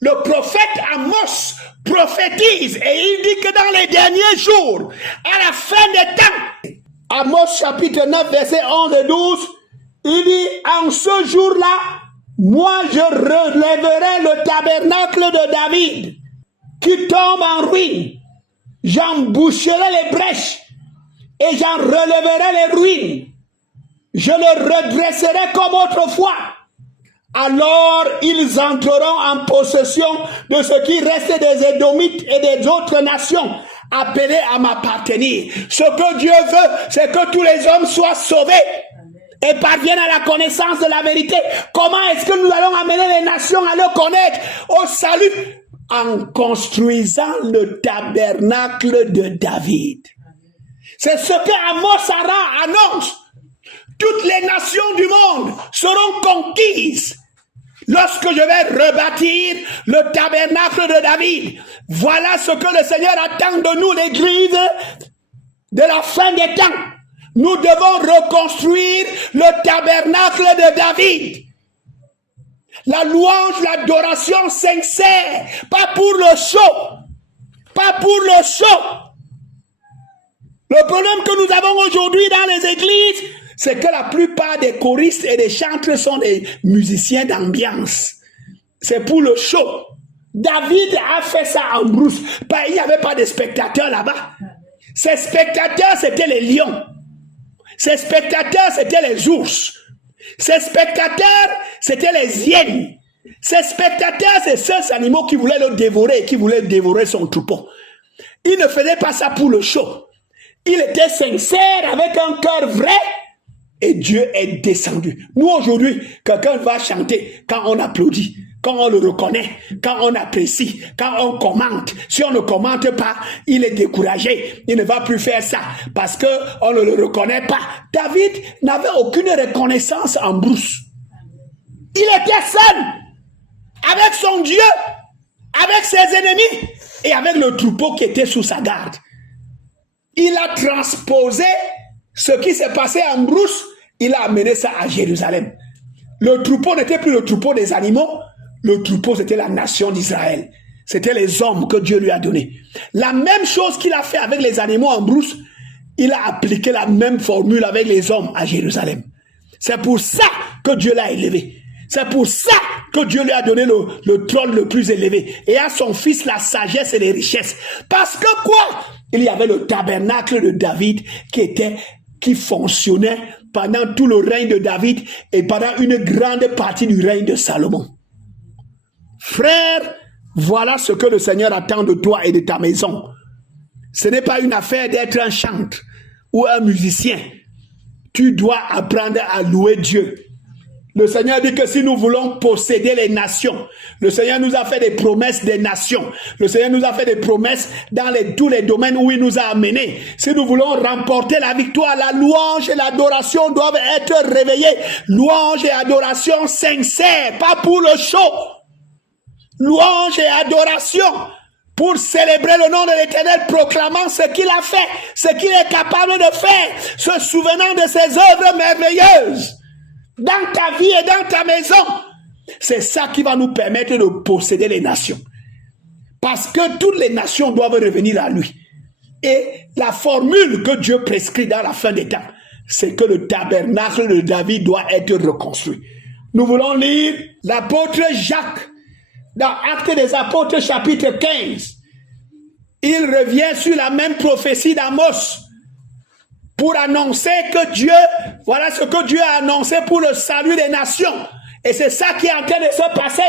le prophète Amos prophétise et il dit que dans les derniers jours, à la fin des temps, Amos chapitre 9, versets 11 et 12, il dit, en ce jour-là, moi je relèverai le tabernacle de David qui tombe en ruine. J'en boucherai les brèches et j'en relèverai les ruines. Je le redresserai comme autrefois. Alors ils entreront en possession de ce qui reste des Édomites et des autres nations appelées à m'appartenir. Ce que Dieu veut, c'est que tous les hommes soient sauvés et parviennent à la connaissance de la vérité. Comment est-ce que nous allons amener les nations à le connaître, au salut? En construisant le tabernacle de David. C'est ce que Amos annonce. Toutes les nations du monde seront conquises lorsque je vais rebâtir le tabernacle de David. Voilà ce que le Seigneur attend de nous, l'Église de la fin des temps. Nous devons reconstruire le tabernacle de David. La louange, l'adoration sincère, pas pour le show, pas pour le show. Le problème que nous avons aujourd'hui dans les églises, c'est que la plupart des choristes et des chantres sont des musiciens d'ambiance. C'est pour le show. David a fait ça en brousse. Il n'y avait pas de spectateurs là-bas. Ces spectateurs, c'était les lions. Ces spectateurs, c'était les ours. Ces spectateurs, c'était les hyènes. Ces spectateurs, c'est ces animaux qui voulaient le dévorer, qui voulaient dévorer son troupeau. Il ne faisait pas ça pour le show. Il était sincère, avec un cœur vrai. et Dieu est descendu. Nous aujourd'hui, quelqu'un va chanter quand on applaudit, quand on le reconnaît, quand on apprécie, quand on commente. Si on ne commente pas, il est découragé. Il ne va plus faire ça parce qu'on ne le reconnaît pas. David n'avait aucune reconnaissance en brousse. Il était seul avec son Dieu, avec ses ennemis et avec le troupeau qui était sous sa garde. Il a transposé ce qui s'est passé en brousse, il a amené ça à Jérusalem. Le troupeau n'était plus le troupeau des animaux, le troupeau c'était la nation d'Israël. C'était les hommes que Dieu lui a donnés. La même chose qu'il a fait avec les animaux en brousse, il a appliqué la même formule avec les hommes à Jérusalem. C'est pour ça que Dieu l'a élevé. C'est pour ça que Dieu lui a donné le trône le plus élevé. Et à son fils la sagesse et les richesses. Parce que quoi? Il y avait le tabernacle de David qui fonctionnait pendant tout le règne de David et pendant une grande partie du règne de Salomon. Frère, voilà ce que le Seigneur attend de toi et de ta maison. Ce n'est pas une affaire d'être un chanteur ou un musicien. Tu dois apprendre à louer Dieu. Le Seigneur dit que si nous voulons posséder les nations, le Seigneur nous a fait des promesses des nations. Le Seigneur nous a fait des promesses dans tous les domaines où il nous a amenés. Si nous voulons remporter la victoire, la louange et l'adoration doivent être réveillées. Louange et adoration sincère, pas pour le show. Louange et adoration pour célébrer le nom de l'Éternel, proclamant ce qu'il a fait, ce qu'il est capable de faire, se souvenant de ses œuvres merveilleuses. Dans ta vie et dans ta maison, c'est ça qui va nous permettre de posséder les nations. Parce que toutes les nations doivent revenir à lui. Et la formule que Dieu prescrit dans la fin des temps, c'est que le tabernacle de David doit être reconstruit. Nous voulons lire l'apôtre Jacques dans Actes des Apôtres chapitre 15. Il revient sur la même prophétie d'Amos pour annoncer que Dieu, voilà ce que Dieu a annoncé pour le salut des nations. Et c'est ça qui est en train de se passer.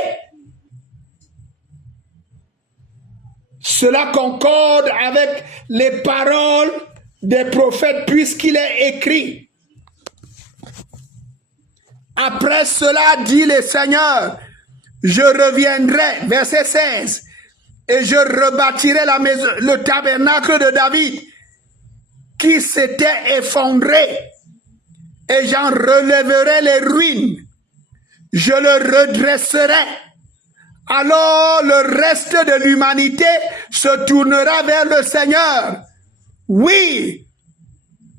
Cela concorde avec les paroles des prophètes puisqu'il est écrit. Après cela, dit le Seigneur, je reviendrai, verset 16, et je rebâtirai la maison, le tabernacle de David, qui s'était effondré, et j'en relèverai les ruines. Je le redresserai. Alors le reste de l'humanité se tournera vers le Seigneur. Oui,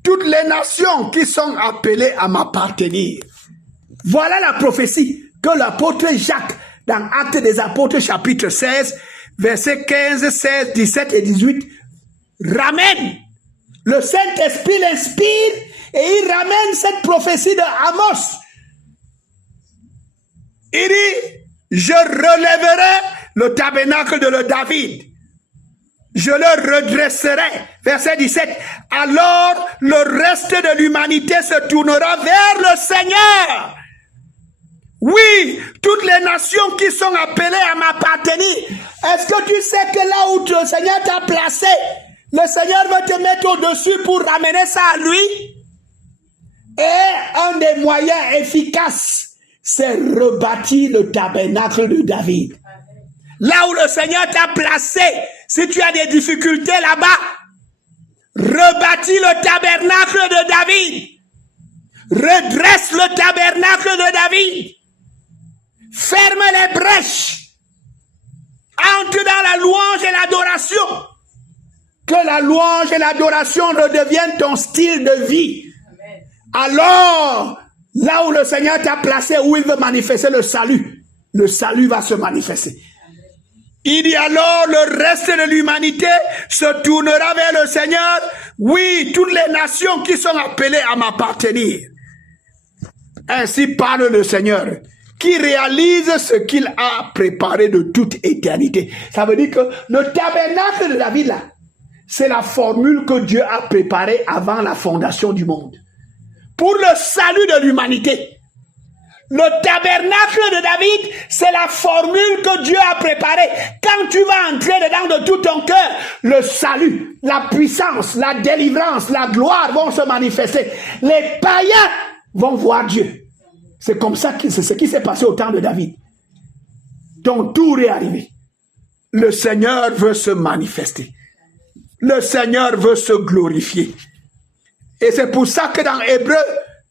toutes les nations qui sont appelées à m'appartenir. Voilà la prophétie que l'apôtre Jacques, dans Actes des Apôtres chapitre 16, versets 15, 16, 17 et 18, ramène. Le Saint-Esprit l'inspire et il ramène cette prophétie de Amos. Il dit, je relèverai le tabernacle de David. Je le redresserai. Verset 17. Alors le reste de l'humanité se tournera vers le Seigneur. Oui, toutes les nations qui sont appelées à m'appartenir. Est-ce que tu sais que là où le Seigneur t'a placé, le Seigneur va te mettre au-dessus pour ramener ça à lui? Et un des moyens efficaces, c'est rebâtir le tabernacle de David. Là où le Seigneur t'a placé, si tu as des difficultés là-bas, rebâtis le tabernacle de David. Redresse le tabernacle de David. Ferme les brèches. Entre dans la louange et l'adoration. Que la louange et l'adoration redeviennent ton style de vie. Alors, là où le Seigneur t'a placé, où il veut manifester le salut va se manifester. Il dit alors, le reste de l'humanité se tournera vers le Seigneur. Oui, toutes les nations qui sont appelées à m'appartenir. Ainsi parle le Seigneur, qui réalise ce qu'il a préparé de toute éternité. Ça veut dire que le tabernacle de David, là, c'est la formule que Dieu a préparée avant la fondation du monde. Pour le salut de l'humanité. Le tabernacle de David, c'est la formule que Dieu a préparée. Quand tu vas entrer dedans de tout ton cœur, le salut, la puissance, la délivrance, la gloire vont se manifester. Les païens vont voir Dieu. C'est comme ça que c'est ce qui s'est passé au temps de David. Donc tout est arrivé. Le Seigneur veut se manifester. Le Seigneur veut se glorifier. Et c'est pour ça que dans Hébreux,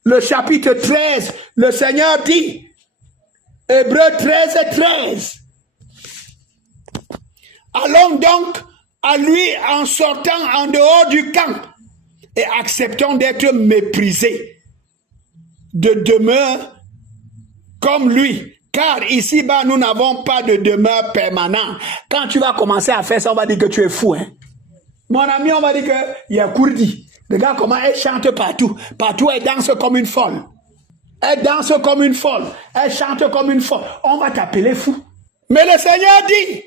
le chapitre 13, le Seigneur dit, Hébreux 13 et 13, allons donc à lui en sortant en dehors du camp et acceptons d'être méprisés de demeure comme lui. Car ici-bas, nous n'avons pas de demeure permanente. Quand tu vas commencer à faire ça, on va dire que tu es fou. Hein? Mon ami, on va dire qu'il y a Kourdi. Regarde comment elle chante partout. Partout, elle danse comme une folle. Elle danse comme une folle. Elle chante comme une folle. On va t'appeler fou. Mais le Seigneur dit,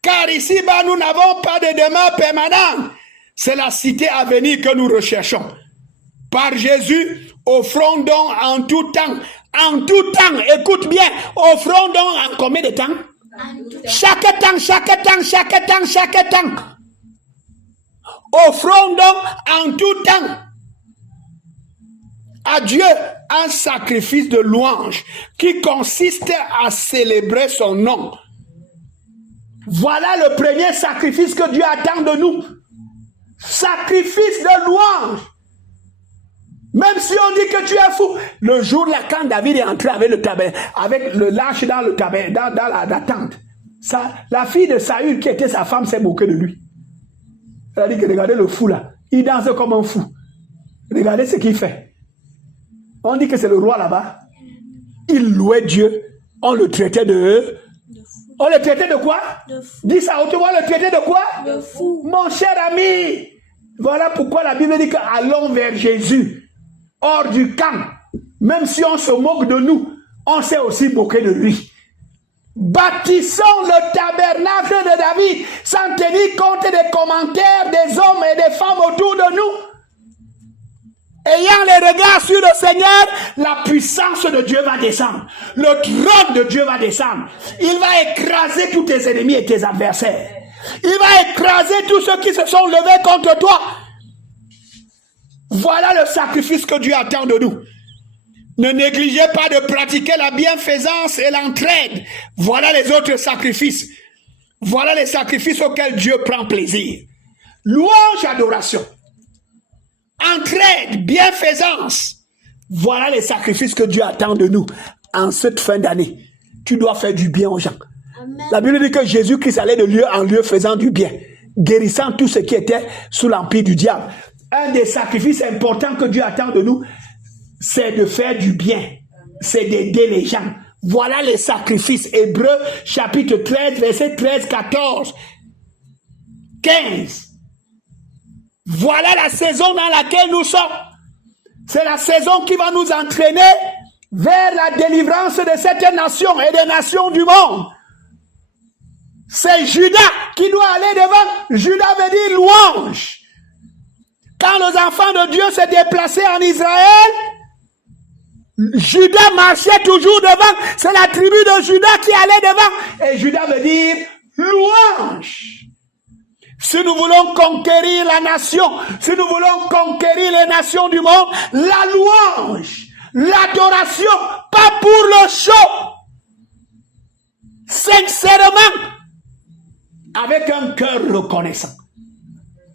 car ici-bas, nous n'avons pas de demeure permanente. C'est la cité à venir que nous recherchons. Par Jésus, offrons donc en tout temps. En tout temps, écoute bien, offrons donc en combien de temps? Chaque temps, chaque temps, chaque temps, chaque temps. Offrons donc en tout temps à Dieu un sacrifice de louange qui consiste à célébrer son nom. Voilà le premier sacrifice que Dieu attend de nous. Sacrifice de louange. Même si on dit que tu es fou. Le jour-là, quand David est entré avec le tabernacle, avec le lâche dans le tabernacle, dans la tente, la fille de Saül, qui était sa femme, s'est moquée de lui. Elle a dit que regardez le fou là. Il danse comme un fou. Regardez ce qu'il fait. On dit que c'est le roi là-bas. Il louait Dieu. On le traitait de... On le traitait de quoi? De fou. Dis ça, on te voit le traiter de quoi? De fou. Mon cher ami. Voilà pourquoi la Bible dit que allons vers Jésus. Hors du camp, même si on se moque de nous, on s'est aussi moqué de lui. Bâtissons le tabernacle de David sans tenir compte des commentaires des hommes et des femmes autour de nous. Ayant les regards sur le Seigneur, la puissance de Dieu va descendre. Le trône de Dieu va descendre. Il va écraser tous tes ennemis et tes adversaires. Il va écraser tous ceux qui se sont levés contre toi. Voilà le sacrifice que Dieu attend de nous. Ne négligez pas de pratiquer la bienfaisance et l'entraide. Voilà les autres sacrifices. Voilà les sacrifices auxquels Dieu prend plaisir. Louange, adoration. Entraide, bienfaisance. Voilà les sacrifices que Dieu attend de nous en cette fin d'année. Tu dois faire du bien aux gens. Amen. La Bible dit que Jésus-Christ allait de lieu en lieu faisant du bien, guérissant tout ce qui était sous l'empire du diable. Un des sacrifices importants que Dieu attend de nous, c'est de faire du bien. C'est d'aider les gens. Voilà les sacrifices. Hébreux, chapitre 13, verset 13, 14, 15. Voilà la saison dans laquelle nous sommes. C'est la saison qui va nous entraîner vers la délivrance de cette nation et des nations du monde. C'est Judas qui doit aller devant. Judas veut dire louange. Quand les enfants de Dieu se déplaçaient en Israël, Judas marchait toujours devant. C'est la tribu de Judas qui allait devant. Et Judas veut dire louange. Si nous voulons conquérir la nation, si nous voulons conquérir les nations du monde, la louange, l'adoration, pas pour le show, sincèrement, avec un cœur reconnaissant.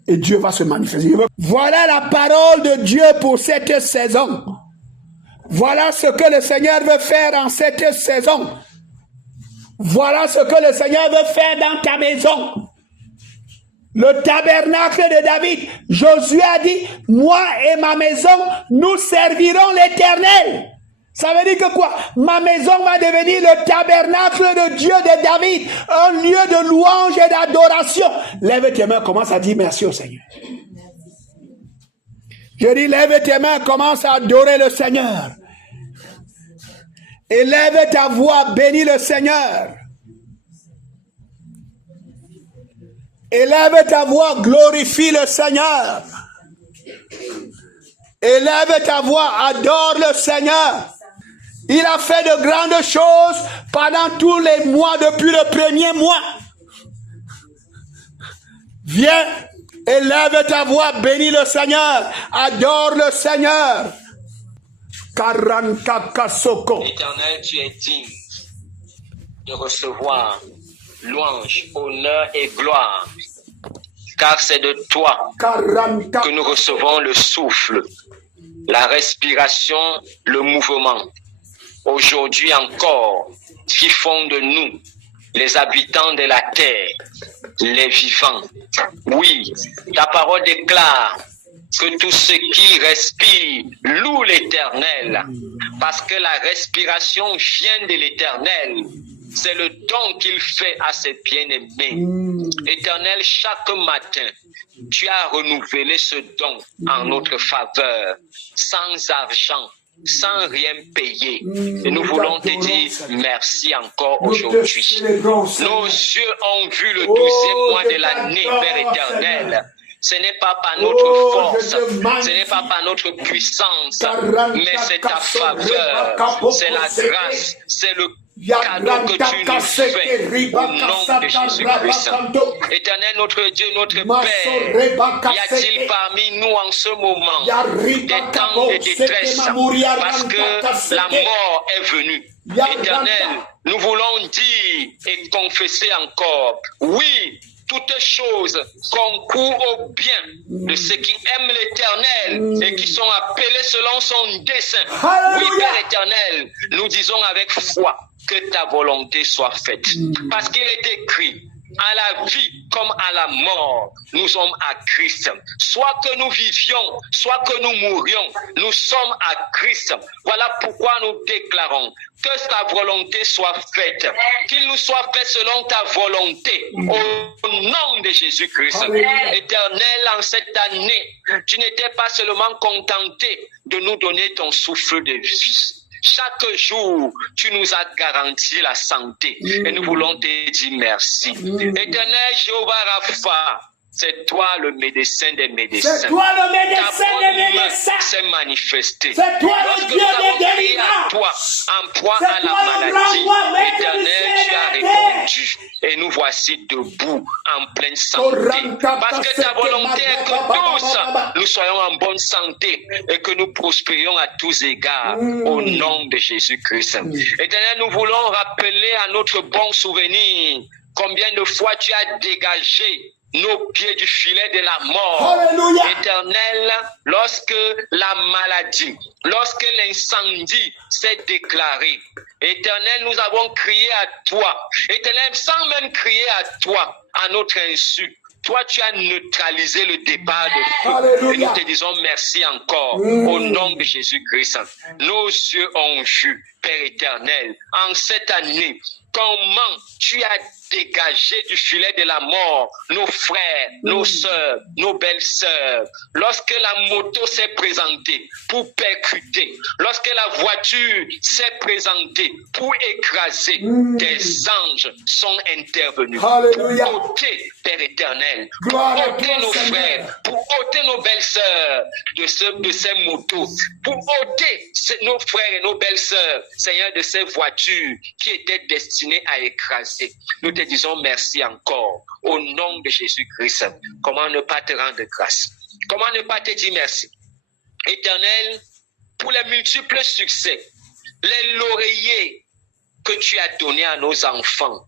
Et Dieu va se manifester. Voilà la parole de Dieu pour cette saison. Voilà ce que le Seigneur veut faire en cette saison. Voilà ce que le Seigneur veut faire dans ta maison. Le tabernacle de David, Josué a dit, moi et ma maison, nous servirons l'Éternel. Ça veut dire que quoi? Ma maison va devenir le tabernacle de Dieu de David, un lieu de louange et d'adoration. Lève tes mains, commence à dire merci au Seigneur. Je dis, lève tes mains, commence à adorer le Seigneur. Et lève ta voix, bénis le Seigneur. Élève ta voix, glorifie le Seigneur. Élève ta voix, adore le Seigneur. Il a fait de grandes choses pendant tous les mois, depuis le premier mois. Viens, élève ta voix, bénis le Seigneur, adore le Seigneur. Karankakasoko. Éternel, tu es digne de recevoir louange, honneur et gloire, car c'est de toi que nous recevons le souffle, la respiration, le mouvement. Aujourd'hui encore, qui font de nous les habitants de la terre, les vivants. Oui, ta parole déclare que tous ceux qui respirent louent l'Éternel, parce que la respiration vient de l'Éternel. C'est le don qu'il fait à ses bien-aimés. Éternel, chaque matin, tu as renouvelé ce don en notre faveur, sans argent, sans rien payer. Et nous voulons te dire merci encore aujourd'hui. Nos yeux ont vu le 12e mois de l'année, Père éternel. Ce n'est pas par notre force, ce n'est pas par notre puissance, mais c'est ta faveur, c'est la grâce, c'est le cadeau que tu nous fais au nom de Jésus-Christ. Éternel, notre Dieu, notre Père, y a-t-il parmi nous en ce moment des temps de détresse parce que la mort est venue? Éternel, nous voulons dire et confesser encore, oui, toutes choses concourent au bien de ceux qui aiment l'Éternel et qui sont appelés selon son dessein. Oui, Père éternel, nous disons avec foi que ta volonté soit faite. Parce qu'il est écrit, à la vie comme à la mort, nous sommes à Christ. Soit que nous vivions, soit que nous mourions, nous sommes à Christ. Voilà pourquoi nous déclarons que ta volonté soit faite, qu'il nous soit fait selon ta volonté, au nom de Jésus-Christ. Éternel, en cette année, tu n'étais pas seulement contenté de nous donner ton souffle de vie. Chaque jour, tu nous as garanti la santé et nous voulons te dire merci. Éternel Jéhovah Rapha, c'est toi le médecin des médecins. C'est toi le médecin des médecins. C'est manifesté. C'est toi le Dieu des guéris. À toi, en proie à la maladie, éternel, tu as répondu. Et nous voici debout, en pleine santé. Parce que ta volonté est que tous, nous soyons en bonne santé et que nous prospérions à tous égards au nom de Jésus-Christ. Éternel, nous voulons rappeler à notre bon souvenir combien de fois tu as dégagé nos pieds du filet de la mort. Alléluia. Éternel, lorsque la maladie, lorsque l'incendie s'est déclaré, Éternel, nous avons crié à toi. Éternel, sans même crier à toi, à notre insu, toi, tu as neutralisé le départ de feu. Alléluia. Et nous te disons merci encore au nom de Jésus-Christ. Nos yeux ont vu, Père éternel, en cette année, comment tu as dégagé du filet de la mort nos frères, nos sœurs, nos belles-sœurs. Lorsque la moto s'est présentée pour percuter, lorsque la voiture s'est présentée pour écraser, des anges sont intervenus. Alléluia. Pour ôter, Père éternel, pour ôter nos frères, pour ôter nos belles-sœurs de ces motos, pour ôter nos frères et nos belles-sœurs, Seigneur, de ces voitures qui étaient destinées à écraser. Nous te disons merci encore au nom de Jésus-Christ. Comment ne pas te rendre grâce? Comment ne pas te dire merci? Éternel, pour les multiples succès, les lauriers que tu as donnés à nos enfants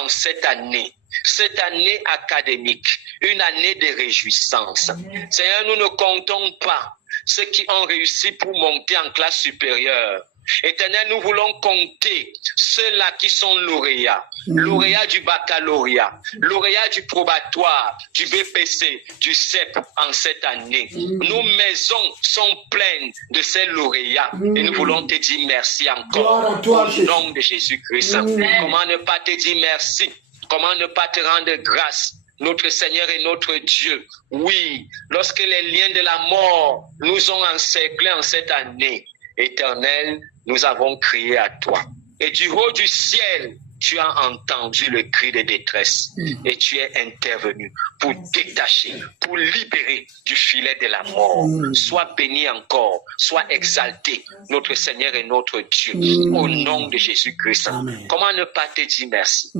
en cette année académique, une année de réjouissance. Seigneur, nous ne comptons pas ceux qui ont réussi pour monter en classe supérieure. Éternel, nous voulons compter ceux-là qui sont lauréats, lauréats du baccalauréat, lauréats du probatoire, du BPC, du CEP en cette année. Nos maisons sont pleines de ces lauréats et nous voulons te dire merci encore au nom de Jésus-Christ. Comment ne pas te dire merci? Comment ne pas te rendre grâce? Notre Seigneur et notre Dieu, oui, lorsque les liens de la mort nous ont encerclés en cette année, Éternel, nous avons crié à toi. Et du haut du ciel, tu as entendu le cri de détresse et tu es intervenu pour détacher, pour libérer du filet de la mort. Sois béni encore, sois exalté, notre Seigneur et notre Dieu, au nom de Jésus-Christ. Comment ne pas te dire merci?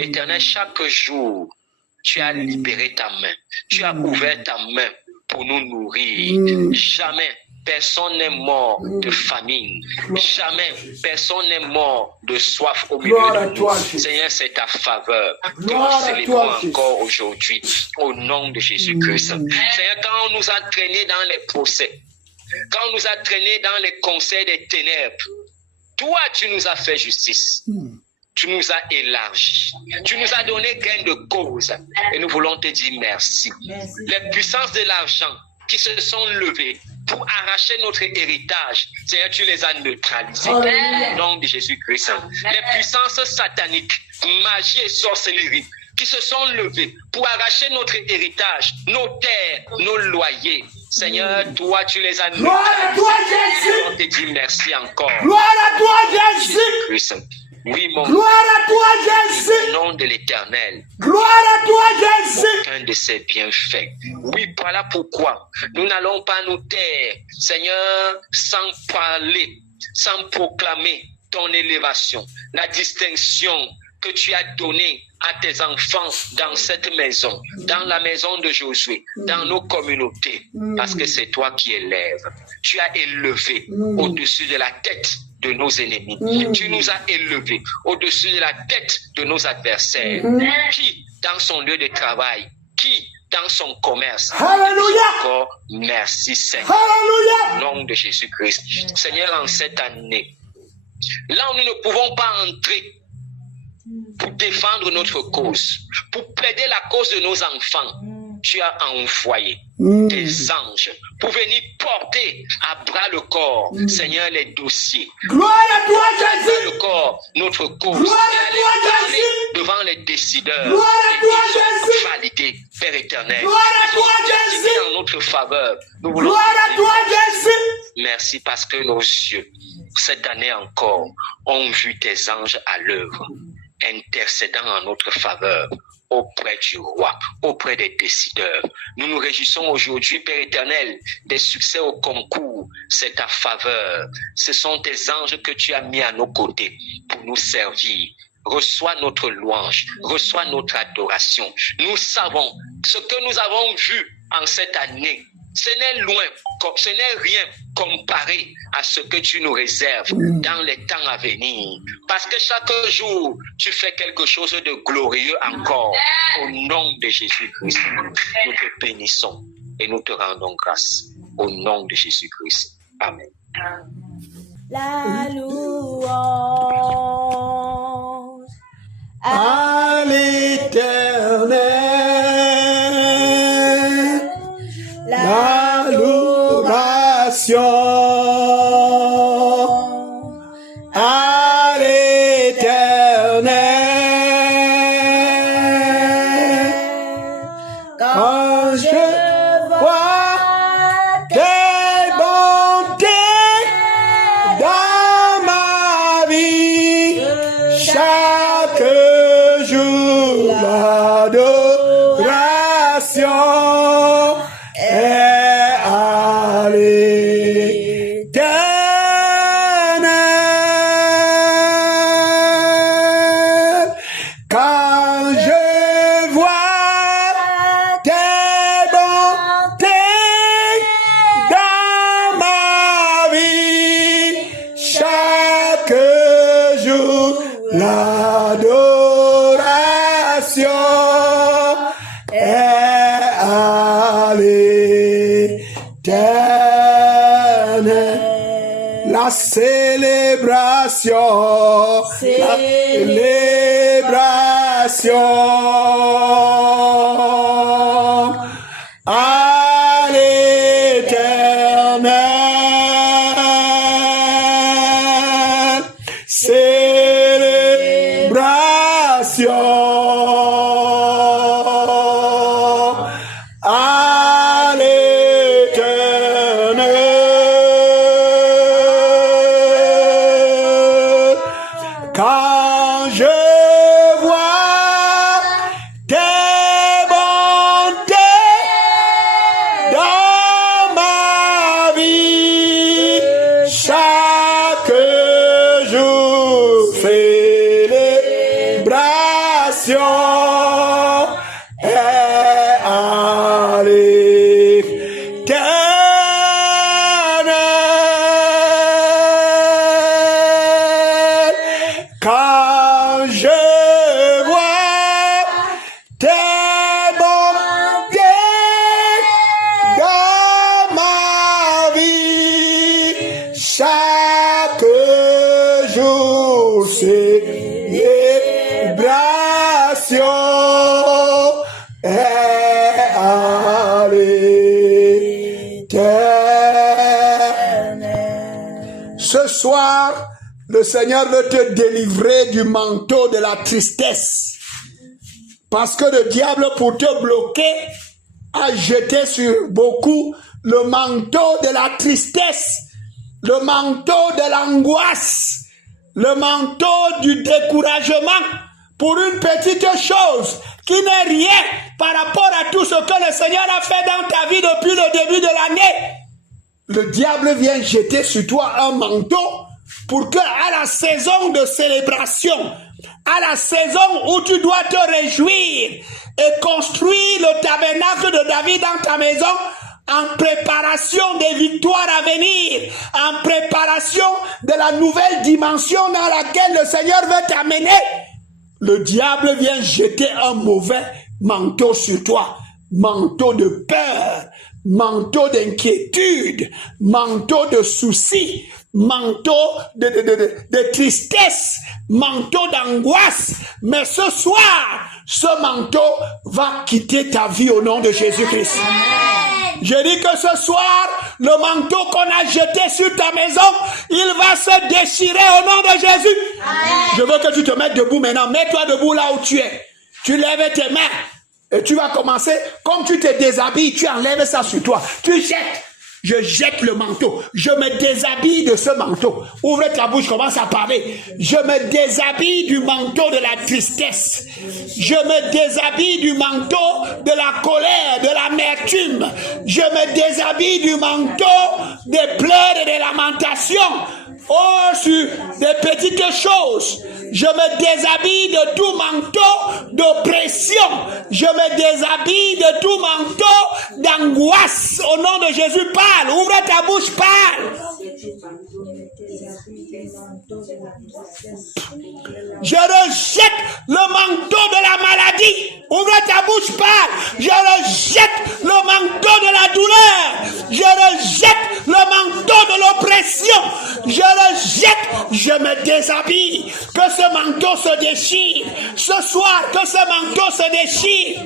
Éternel, chaque jour, tu as libéré ta main, tu as ouvert ta main pour nous nourrir. Jamais, personne n'est mort de famine. Jamais personne n'est mort de soif au milieu de nous. Seigneur, c'est ta faveur que nous célébrons encore aujourd'hui au nom de Jésus-Christ. Seigneur, quand on nous a traînés dans les procès, quand on nous a traînés dans les conseils des ténèbres, toi, tu nous as fait justice. Tu nous as élargi. Tu nous as donné gain de cause. Et nous voulons te dire merci. Les puissances de l'argent qui se sont levées pour arracher notre héritage, Seigneur, tu les as neutralisées. Au nom de Jésus-Christ. Les puissances sataniques, magie et sorcellerie, qui se sont levées pour arracher notre héritage, nos terres, nos loyers. Seigneur, toi, tu les as neutralisées. Gloire à toi, Jésus. On te dit merci encore. Gloire à toi, Jésus. Oui, mon Gloire à toi, Jésus. Au nom de l'Éternel. Gloire à toi, Jésus. Aucun de ses bienfaits. Oui, voilà pourquoi nous n'allons pas nous taire, Seigneur, sans parler, sans proclamer ton élévation, la distinction que tu as donnée à tes enfants dans cette maison, dans la maison de Josué, dans nos communautés, parce que c'est toi qui élèves. Tu as élevé au-dessus de la tête de nos ennemis. Tu nous as élevés au-dessus de la tête de nos adversaires. Qui, dans son lieu de travail, qui, dans son commerce. Alléluia. Encore, merci Seigneur. Alléluia. Au nom de Jésus-Christ. Seigneur, en cette année, là où nous ne pouvons pas entrer pour défendre notre cause, pour plaider la cause de nos enfants, tu as envoyé des anges pour venir porter à bras le corps, Seigneur, les dossiers. Gloire à toi, Jésus. À bras le corps, notre cause. Gloire à toi, Jésus. Devant les décideurs. Gloire à toi, Jésus. Validé, Père éternel. Gloire à toi, Jésus. En notre faveur. Nous voulons Gloire à toi, Jésus. Merci parce que nos yeux, cette année encore, ont vu tes anges à l'œuvre, intercédant en notre faveur auprès du roi, auprès des décideurs. Nous nous réjouissons aujourd'hui, Père éternel, des succès au concours. C'est ta faveur. Ce sont tes anges que tu as mis à nos côtés pour nous servir. Reçois notre louange, reçois notre adoration. Nous savons ce que nous avons vu en cette année. Ce n'est loin, ce n'est rien comparé à ce que tu nous réserves dans les temps à venir. Parce que chaque jour, tu fais quelque chose de glorieux encore. Au nom de Jésus-Christ, nous te bénissons et nous te rendons grâce. Au nom de Jésus-Christ. Amen. La louange À l'Éternel, l'adoration. À l'Éternel, quand je vois tes bontés dans ma vie, chaque jour l'adoration est à l'Éternel. Quand je vois tes bontés dans ma vie, chaque jour l'adoration est à l'Éternel. La célébration, la célébration à l'Éternel. Célébration à l'Éternel. Quand je vois jour célébration est à l'éternel. Ce soir, le Seigneur veut te délivrer du manteau de la tristesse. Parce que le diable, pour te bloquer, a jeté sur beaucoup le manteau de la tristesse, le manteau de l'angoisse, le manteau du découragement pour une petite chose qui n'est rien par rapport à tout ce que le Seigneur a fait dans ta vie depuis le début de l'année. Le diable vient jeter sur toi un manteau pour que à la saison de célébration, à la saison où tu dois te réjouir et construire le tabernacle de David dans ta maison, en préparation des victoires à venir, en préparation de la nouvelle dimension dans laquelle le Seigneur veut t'amener, le diable vient jeter un mauvais manteau sur toi, manteau de peur, manteau d'inquiétude, manteau de soucis, manteau de tristesse, manteau d'angoisse. Mais ce soir, ce manteau va quitter ta vie au nom de Jésus-Christ. Je dis que ce soir, le manteau qu'on a jeté sur ta maison, il va se déchirer au nom de Jésus. Amen. Je veux que tu te mettes debout maintenant. Mets-toi debout là où tu es. Tu lèves tes mains et tu vas commencer. Comme tu te déshabilles, tu enlèves ça sur toi. Tu jettes. Je jette le manteau. Je me déshabille de ce manteau. Ouvre ta bouche, commence à parler. Je me déshabille du manteau de la tristesse. Je me déshabille du manteau de la colère, de l'amertume. Je me déshabille du manteau des pleurs et des lamentations. Oh, sur des petites choses. Je me déshabille de tout manteau d'oppression. Je me déshabille de tout manteau d'angoisse. Au nom de Jésus, parle. Ouvre ta bouche, parle. Je rejette le manteau de la maladie. Ouvre ta bouche, parle. Je rejette le manteau de la douleur. Je rejette le manteau de l'oppression. Je rejette, je me déshabille. Que ce manteau se déchire. Ce soir, que ce manteau se déchire.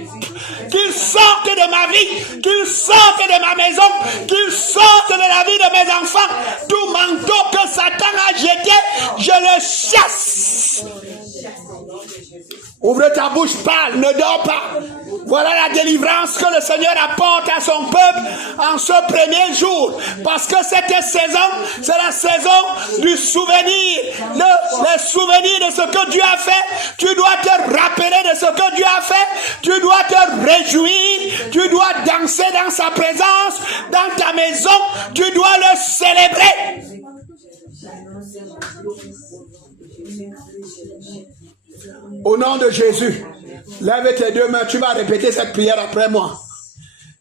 Qu'il sorte de ma vie, qu'il sorte de ma maison, qu'il sorte de la vie de mes enfants. Tout manteau que Satan a jeté, je le chasse. Ouvre ta bouche, parle, ne dors pas. Voilà la délivrance que le Seigneur apporte à son peuple en ce premier jour. Parce que cette saison, c'est la saison du souvenir. Le souvenir de ce que Dieu a fait. Tu dois te rappeler de ce que Dieu a fait. Tu dois te réjouir. Tu dois danser dans sa présence, dans ta maison. Tu dois le célébrer. Au nom de Jésus, lève tes deux mains, tu vas répéter cette prière après moi.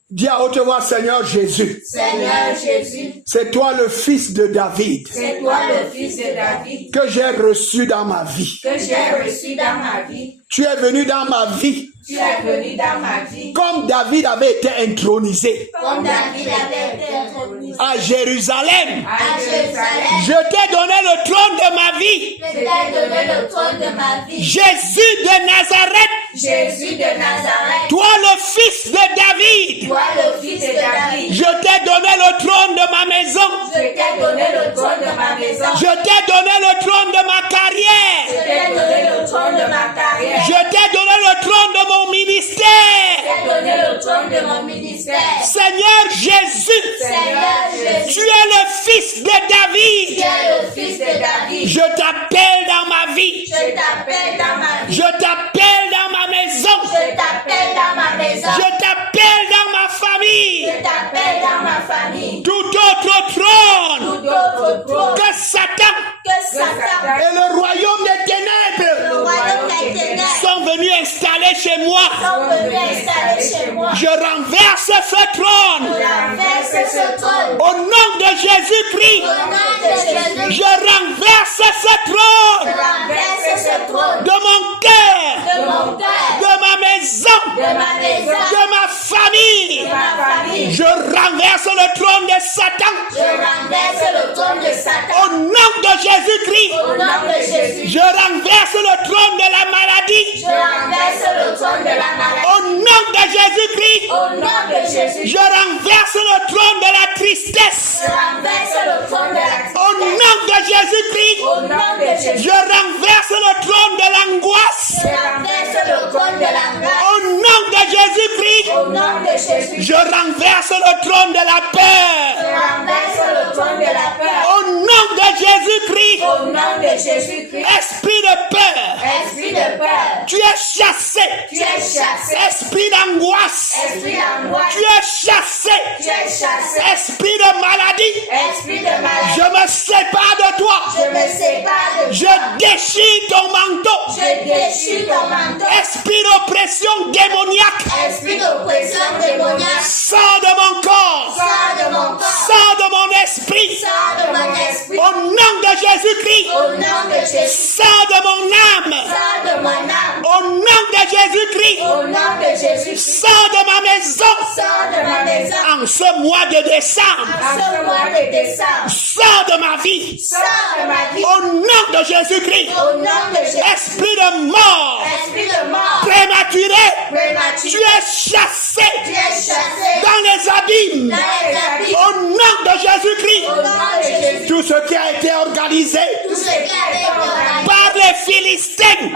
Dis à haute voix, Seigneur Jésus. Seigneur Jésus. C'est toi le fils de David. C'est toi le fils de David. Que j'ai reçu dans ma vie. Que j'ai reçu dans ma vie. Tu es venu dans ma vie. Tu es venu dans ma vie. Comme David avait été intronisé. Comme David avait été intronisé. À Jérusalem. À Jérusalem. Je t'ai donné le trône de ma vie. Je t'ai donné le trône de ma vie. Jésus de Nazareth. Jésus de Nazareth. Toi le fils de David. Toi le fils de David. Je t'ai donné le trône de ma maison. Je t'ai donné le trône de ma maison. Je t'ai donné le trône de ma carrière. Je t'ai donné le trône de ma carrière. Je t'ai donné le trône de mon ministère. Je t'ai donné le trône de mon ministère. Seigneur Jésus. Seigneur Jésus. Tu es le fils de David. Tu es le fils de David. Je t'appelle dans ma vie. Je t'appelle dans ma vie. Je t'appelle dans ma maison. Je t'appelle dans ma maison. Je t'appelle dans ma famille. Je t'appelle dans ma famille. Tout autre trône Tout autre trône que Satan que Satan et le royaume des le ténèbres royaume des ténèbres sont venus installer chez moi. sont venus installer chez moi. Je renverse ce trône Je renverse ce trône. au nom de Jésus-Christ. Au nom de Jésus. Je renverse ce trône Je renverse ce trône de mon cœur, de mon cœur, de ma maison, maison, de ma famille. Je renverse le trône de Satan. Au nom de Jésus-Christ. Je renverse le trône de la maladie. Au nom de Jésus-Christ. Je renverse le trône de la tristesse. Au nom de Jésus-Christ. Je renverse le trône de l'angoisse. Au nom de Jésus-Christ. Je renverse le trône de la peur. Au nom de Jésus-Christ. Esprit de peur. Tu es chassé. Esprit d'angoisse. Tu es chassé. Esprit de maladie. Je me sépare de toi. Je déchire ton manteau. Esprit d'oppression démoniaque. Sors de mon corps. Sors de mon esprit. Au nom de Jésus-Christ. Sors de mon âme. Au nom de Jésus-Christ. Sors de ma maison. En ce mois de décembre. Sors de ma vie. Au nom de Jésus-Christ. Esprit de mort. Prématuré. Tu es chassé dans les abîmes. Au nom de Jésus-Christ. Tout ce qui a été organisé par les Philistins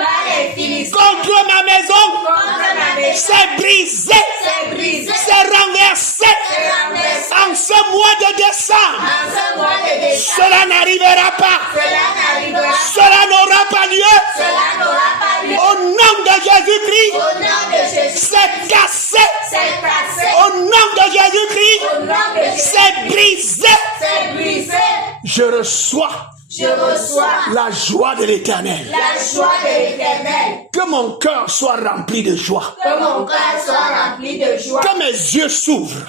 contre ma maison, c'est brisé, c'est renversé. En ce mois de décembre, cela n'arrivera pas. Cela n'aura pas lieu. Au nom de Jésus-Christ, c'est cassé. Au nom de Jésus-Christ, c'est brisé. Je reçois la joie de l'Éternel. Que mon cœur soit rempli de joie. Que mes yeux s'ouvrent.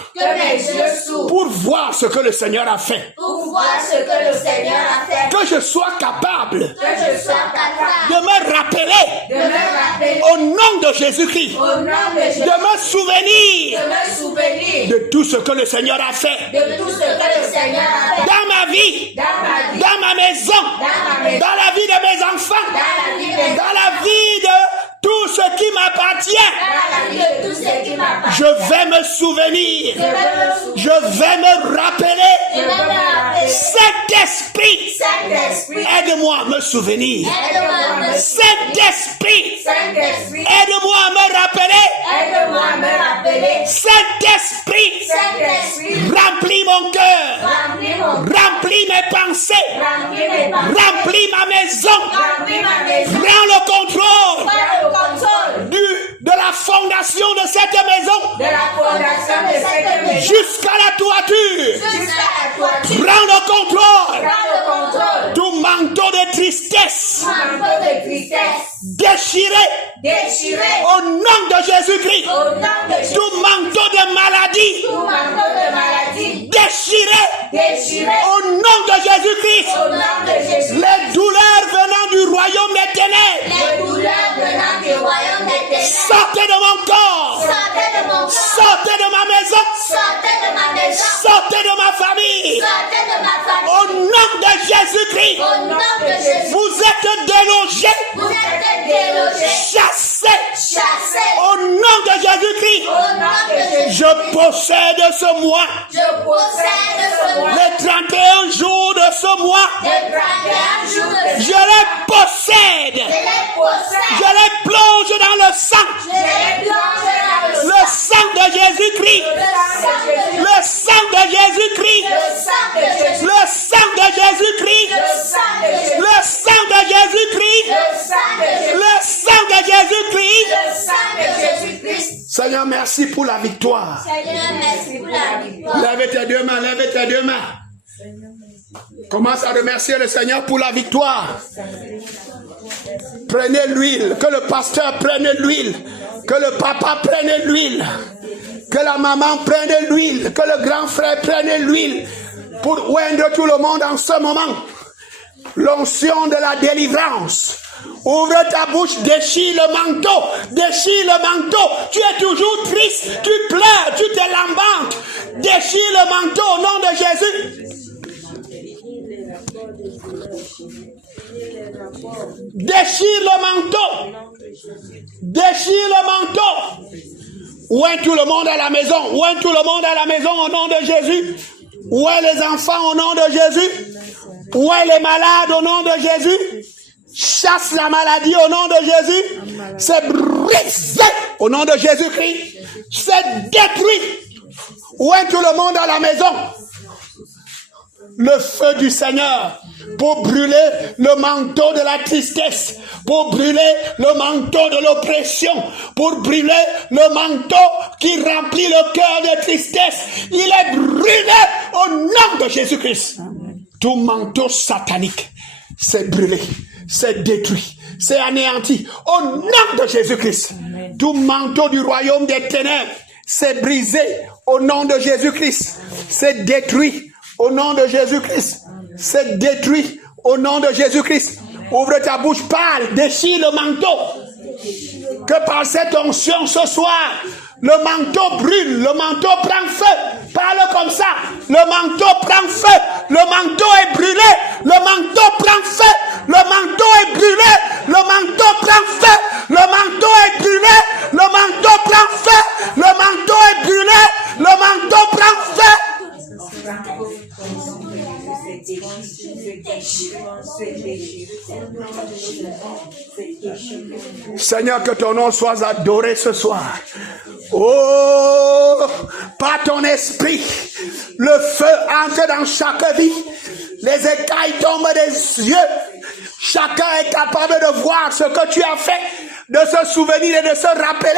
Pour voir ce que le Seigneur a fait. Que je sois capable de me rappeler au nom de Jésus-Christ. De me souvenir de tout ce que le Seigneur a fait. Dans ma vie. Dans ma maison. Dans la vie de mes enfants. Dans la vie de tout ce qui m'appartient. Je vais me souvenir. Je vais me rappeler. Saint-Esprit, aide-moi à me souvenir. Saint-Esprit, aide-moi à me rappeler. Saint-Esprit, remplis mon cœur. Remplis mes pensées. Remplis ma maison. Prends le contrôle. De la fondation de cette maison jusqu'à la toiture. Prends le contrôle. Tout manteau de tristesse déchiré au nom de Jésus-Christ. Tout manteau de maladie déchiré au nom de Jésus-Christ. Les douleurs venant du royaume des ténèbres. Sortez de mon corps. Sortez de ma maison. Sortez de ma famille. Au nom de Jésus-Christ. Vous êtes délogés. Chassés. Au nom de Jésus-Christ. Je possède ce mois. Les 31 jours de ce mois. Je les possède. Je les plonge dans le sang. Le sang de Jésus-Christ. Le sang de Jésus-Christ. Le sang de Jésus-Christ. Le sang de Jésus-Christ. Le sang de Jésus-Christ. Seigneur, merci pour la victoire. Lève tes deux mains, lève tes deux mains. Commence à remercier le Seigneur pour la victoire. Prenez l'huile, que le pasteur prenne l'huile, que le papa prenne l'huile, que la maman prenne l'huile, que le grand frère prenne l'huile pour oindre tout le monde en ce moment. L'onction de la délivrance, Ouvre ta bouche, déchire le manteau. Déchire le manteau. Tu es toujours triste. Tu pleures. Tu te lamentes. Déchire le manteau au nom de Jésus. Déchire le manteau. Déchire le manteau. Où est tout le monde à la maison? Où est tout le monde à la maison au nom de Jésus? Où est les enfants au nom de Jésus? Où est les malades au nom de Jésus? Chasse la maladie au nom de Jésus. C'est brisé au nom de Jésus-Christ. C'est détruit. Où est tout le monde à la maison? Le feu du Seigneur pour brûler le manteau de la tristesse, pour brûler le manteau de l'oppression, pour brûler le manteau qui remplit le cœur de tristesse. Il est brûlé au nom de Jésus-Christ. Tout manteau satanique, c'est brûlé, c'est détruit, c'est anéanti au nom de Jésus-Christ. Tout manteau du royaume des ténèbres, c'est brisé au nom de Jésus-Christ. C'est détruit au nom de Jésus-Christ. C'est détruit au nom de Jésus-Christ. Ouvre ta bouche, parle, déchire le manteau. Que par cette onction ce soir, le manteau brûle, le manteau prend feu. Parle comme ça. Le manteau prend feu. Le manteau est brûlé. Le manteau prend feu. Le manteau est brûlé. Le manteau prend feu. Le manteau est brûlé. Le manteau prend feu. Le manteau est brûlé. Le manteau prend feu. Seigneur, que ton nom soit adoré ce soir. Oh, par ton esprit, le feu entre dans chaque vie. Les écailles tombent des yeux. Chacun est capable de voir ce que tu as fait, de se souvenir et de se rappeler.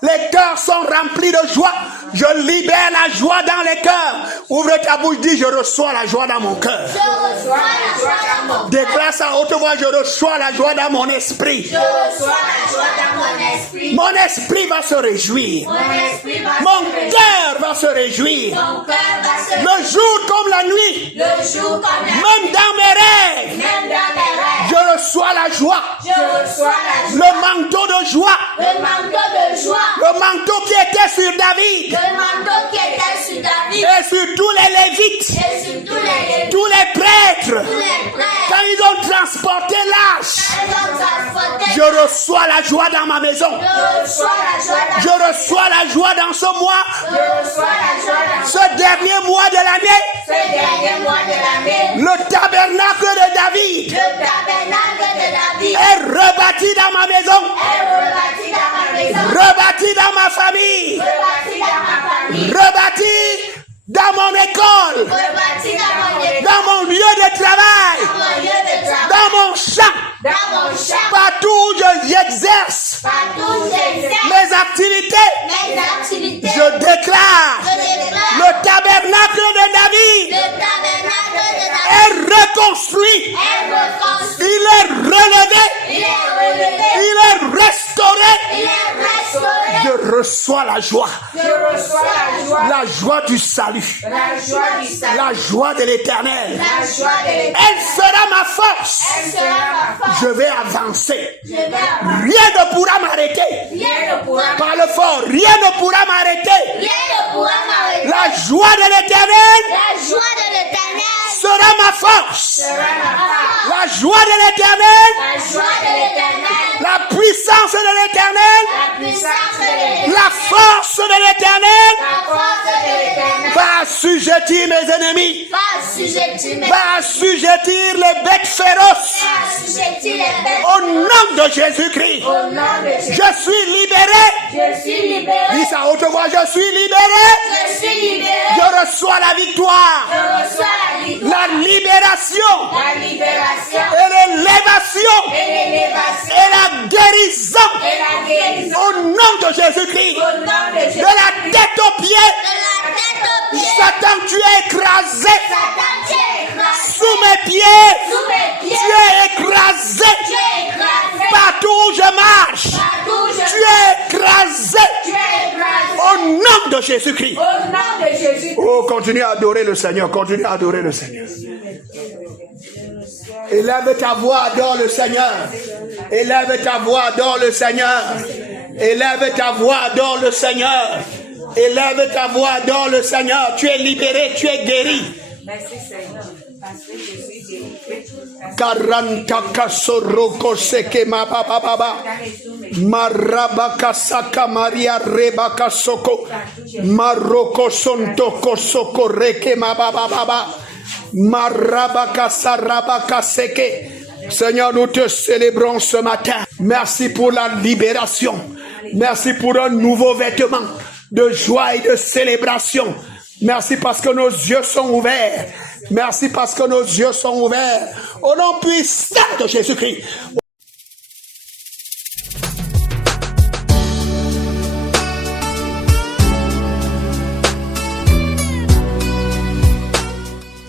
Les cœurs sont remplis de joie. Je libère la joie dans les cœurs. Ouvre ta bouche, dis, je reçois la joie dans mon cœur. Je reçois la joie dans mon cœur. Déclare ça à haute voix, je reçois la joie dans mon esprit. Je reçois la joie dans mon esprit. Mon esprit va se réjouir. Mon esprit va Mon se réjouir. cœur va se réjouir. Mon cœur va se réjouir. Le jour comme la nuit. Le jour comme la nuit. Même dans mes rêves. Même dans mes rêves. Je reçois la joie. Je reçois la joie. Le manteau de joie. Le manteau de joie. Le manteau qui était sur David. Le manteau qui était sur David. Et sur tous les Lévites. Et sur tous les Tous les prêtres. tous les prêtres. Quand ils ont transporté l'arche. Elles ont transporté. Je reçois la joie dans ma maison. Je reçois la joie dans Je reçois la joie dans ce mois. Je reçois la joie dans Ce dernier mois de l'année. ce dernier mois de l'année. Le tabernacle de David Le tabernacle de David est rebâti dans ma maison. est rebâti dans ma maison. Rebâti dans ma famille. Rebâti dans ma famille. Rebâti dans mon école. Rebâti dans mon école. Dans mon lieu de travail. Dans mon lieu de travail. Dans mon champ. Dans mon champ. Partout où j'exerce Partout où j'exerce mes activités. mes activités. Je déclare Je déclare le tabernacle de David le tabernacle de David est reconstruit. est reconstruit. Il est relevé. Il est relevé. Il est restauré. Il est restauré. Je reçois la joie. Je reçois la joie. La joie du salut. La joie du salut. La joie de l'éternel. La joie de l'éternel. Elle sera ma force. Elle sera ma force. Je vais avancer. Je vais avancer. Rien ne pourra m'arrêter. Rien ne pourra Parle fort. Rien ne pourra m'arrêter. Rien ne pourra m'arrêter. La joie de l'éternel La joie de l'éternel sera ma force. sera ma force. La joie de l'éternel, La joie de l'éternel. la puissance de l'éternel, La puissance de l'éternel. la force de l'éternel La force de l'éternel. va assujettir mes ennemis. Va assujettir mes Va assujettir les bêtes féroces. Va assujettir les bêtes. Au nom de Jésus-Christ, Au nom de Jésus. je suis libéré. Je suis libéré. Dis ça à haute voix, je suis libéré. Je suis libéré. Je reçois la victoire, Je reçois la victoire. la libération La libération. et l'élévation Et l'élévation. et la guérison. Et la guérison. Au nom de Jésus-Christ, Au nom de Jésus. de la tête aux pieds, De la tête aux pieds. Satan, tu es écrasé. Satan, tu es écrasé. Sous mes pieds, Sous mes pieds. tu es écrasé. Tu es écrasé. Partout où je marche, Partout où je tu es écrasé. Tu es écrasé. Au nom de Jésus-Christ. Au nom de Jésus. Oh, continue à adorer le Seigneur. Continue à adorer le Seigneur. Élève ta voix, adore le Seigneur. Élève ta voix, adore le Seigneur. Élève ta voix, adore le Seigneur. Élève ta voix, adore le Seigneur. Tu es libéré, tu es guéri. Merci Seigneur. Parce que je suis guéri. Karanta kasoroko seke mababa. Marabaka saka maria rebaka soko. Maroko sontoko soko reke mababa. Marabaka sarabaka seke. Seigneur, nous te célébrons ce matin. Merci pour la libération. Merci pour un nouveau vêtement de joie et de célébration. Merci parce que nos yeux sont ouverts. Merci parce que nos yeux sont ouverts. Au nom puissant de Jésus-Christ.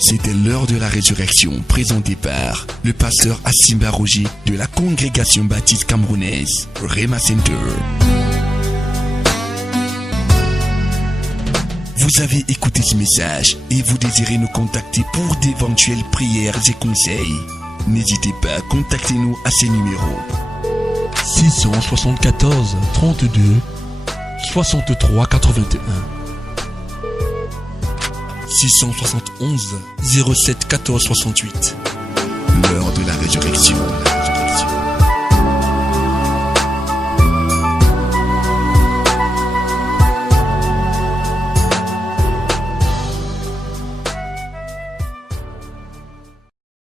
C'était l'heure de la résurrection présentée par le pasteur Assimba Roger de la congrégation baptiste camerounaise Rema Center. Vous avez écouté ce message et vous désirez nous contacter pour d'éventuelles prières et conseils. N'hésitez pas, contactez-nous à ces numéros. 674 32 63 81 671 07 14 68. L'heure de la résurrection.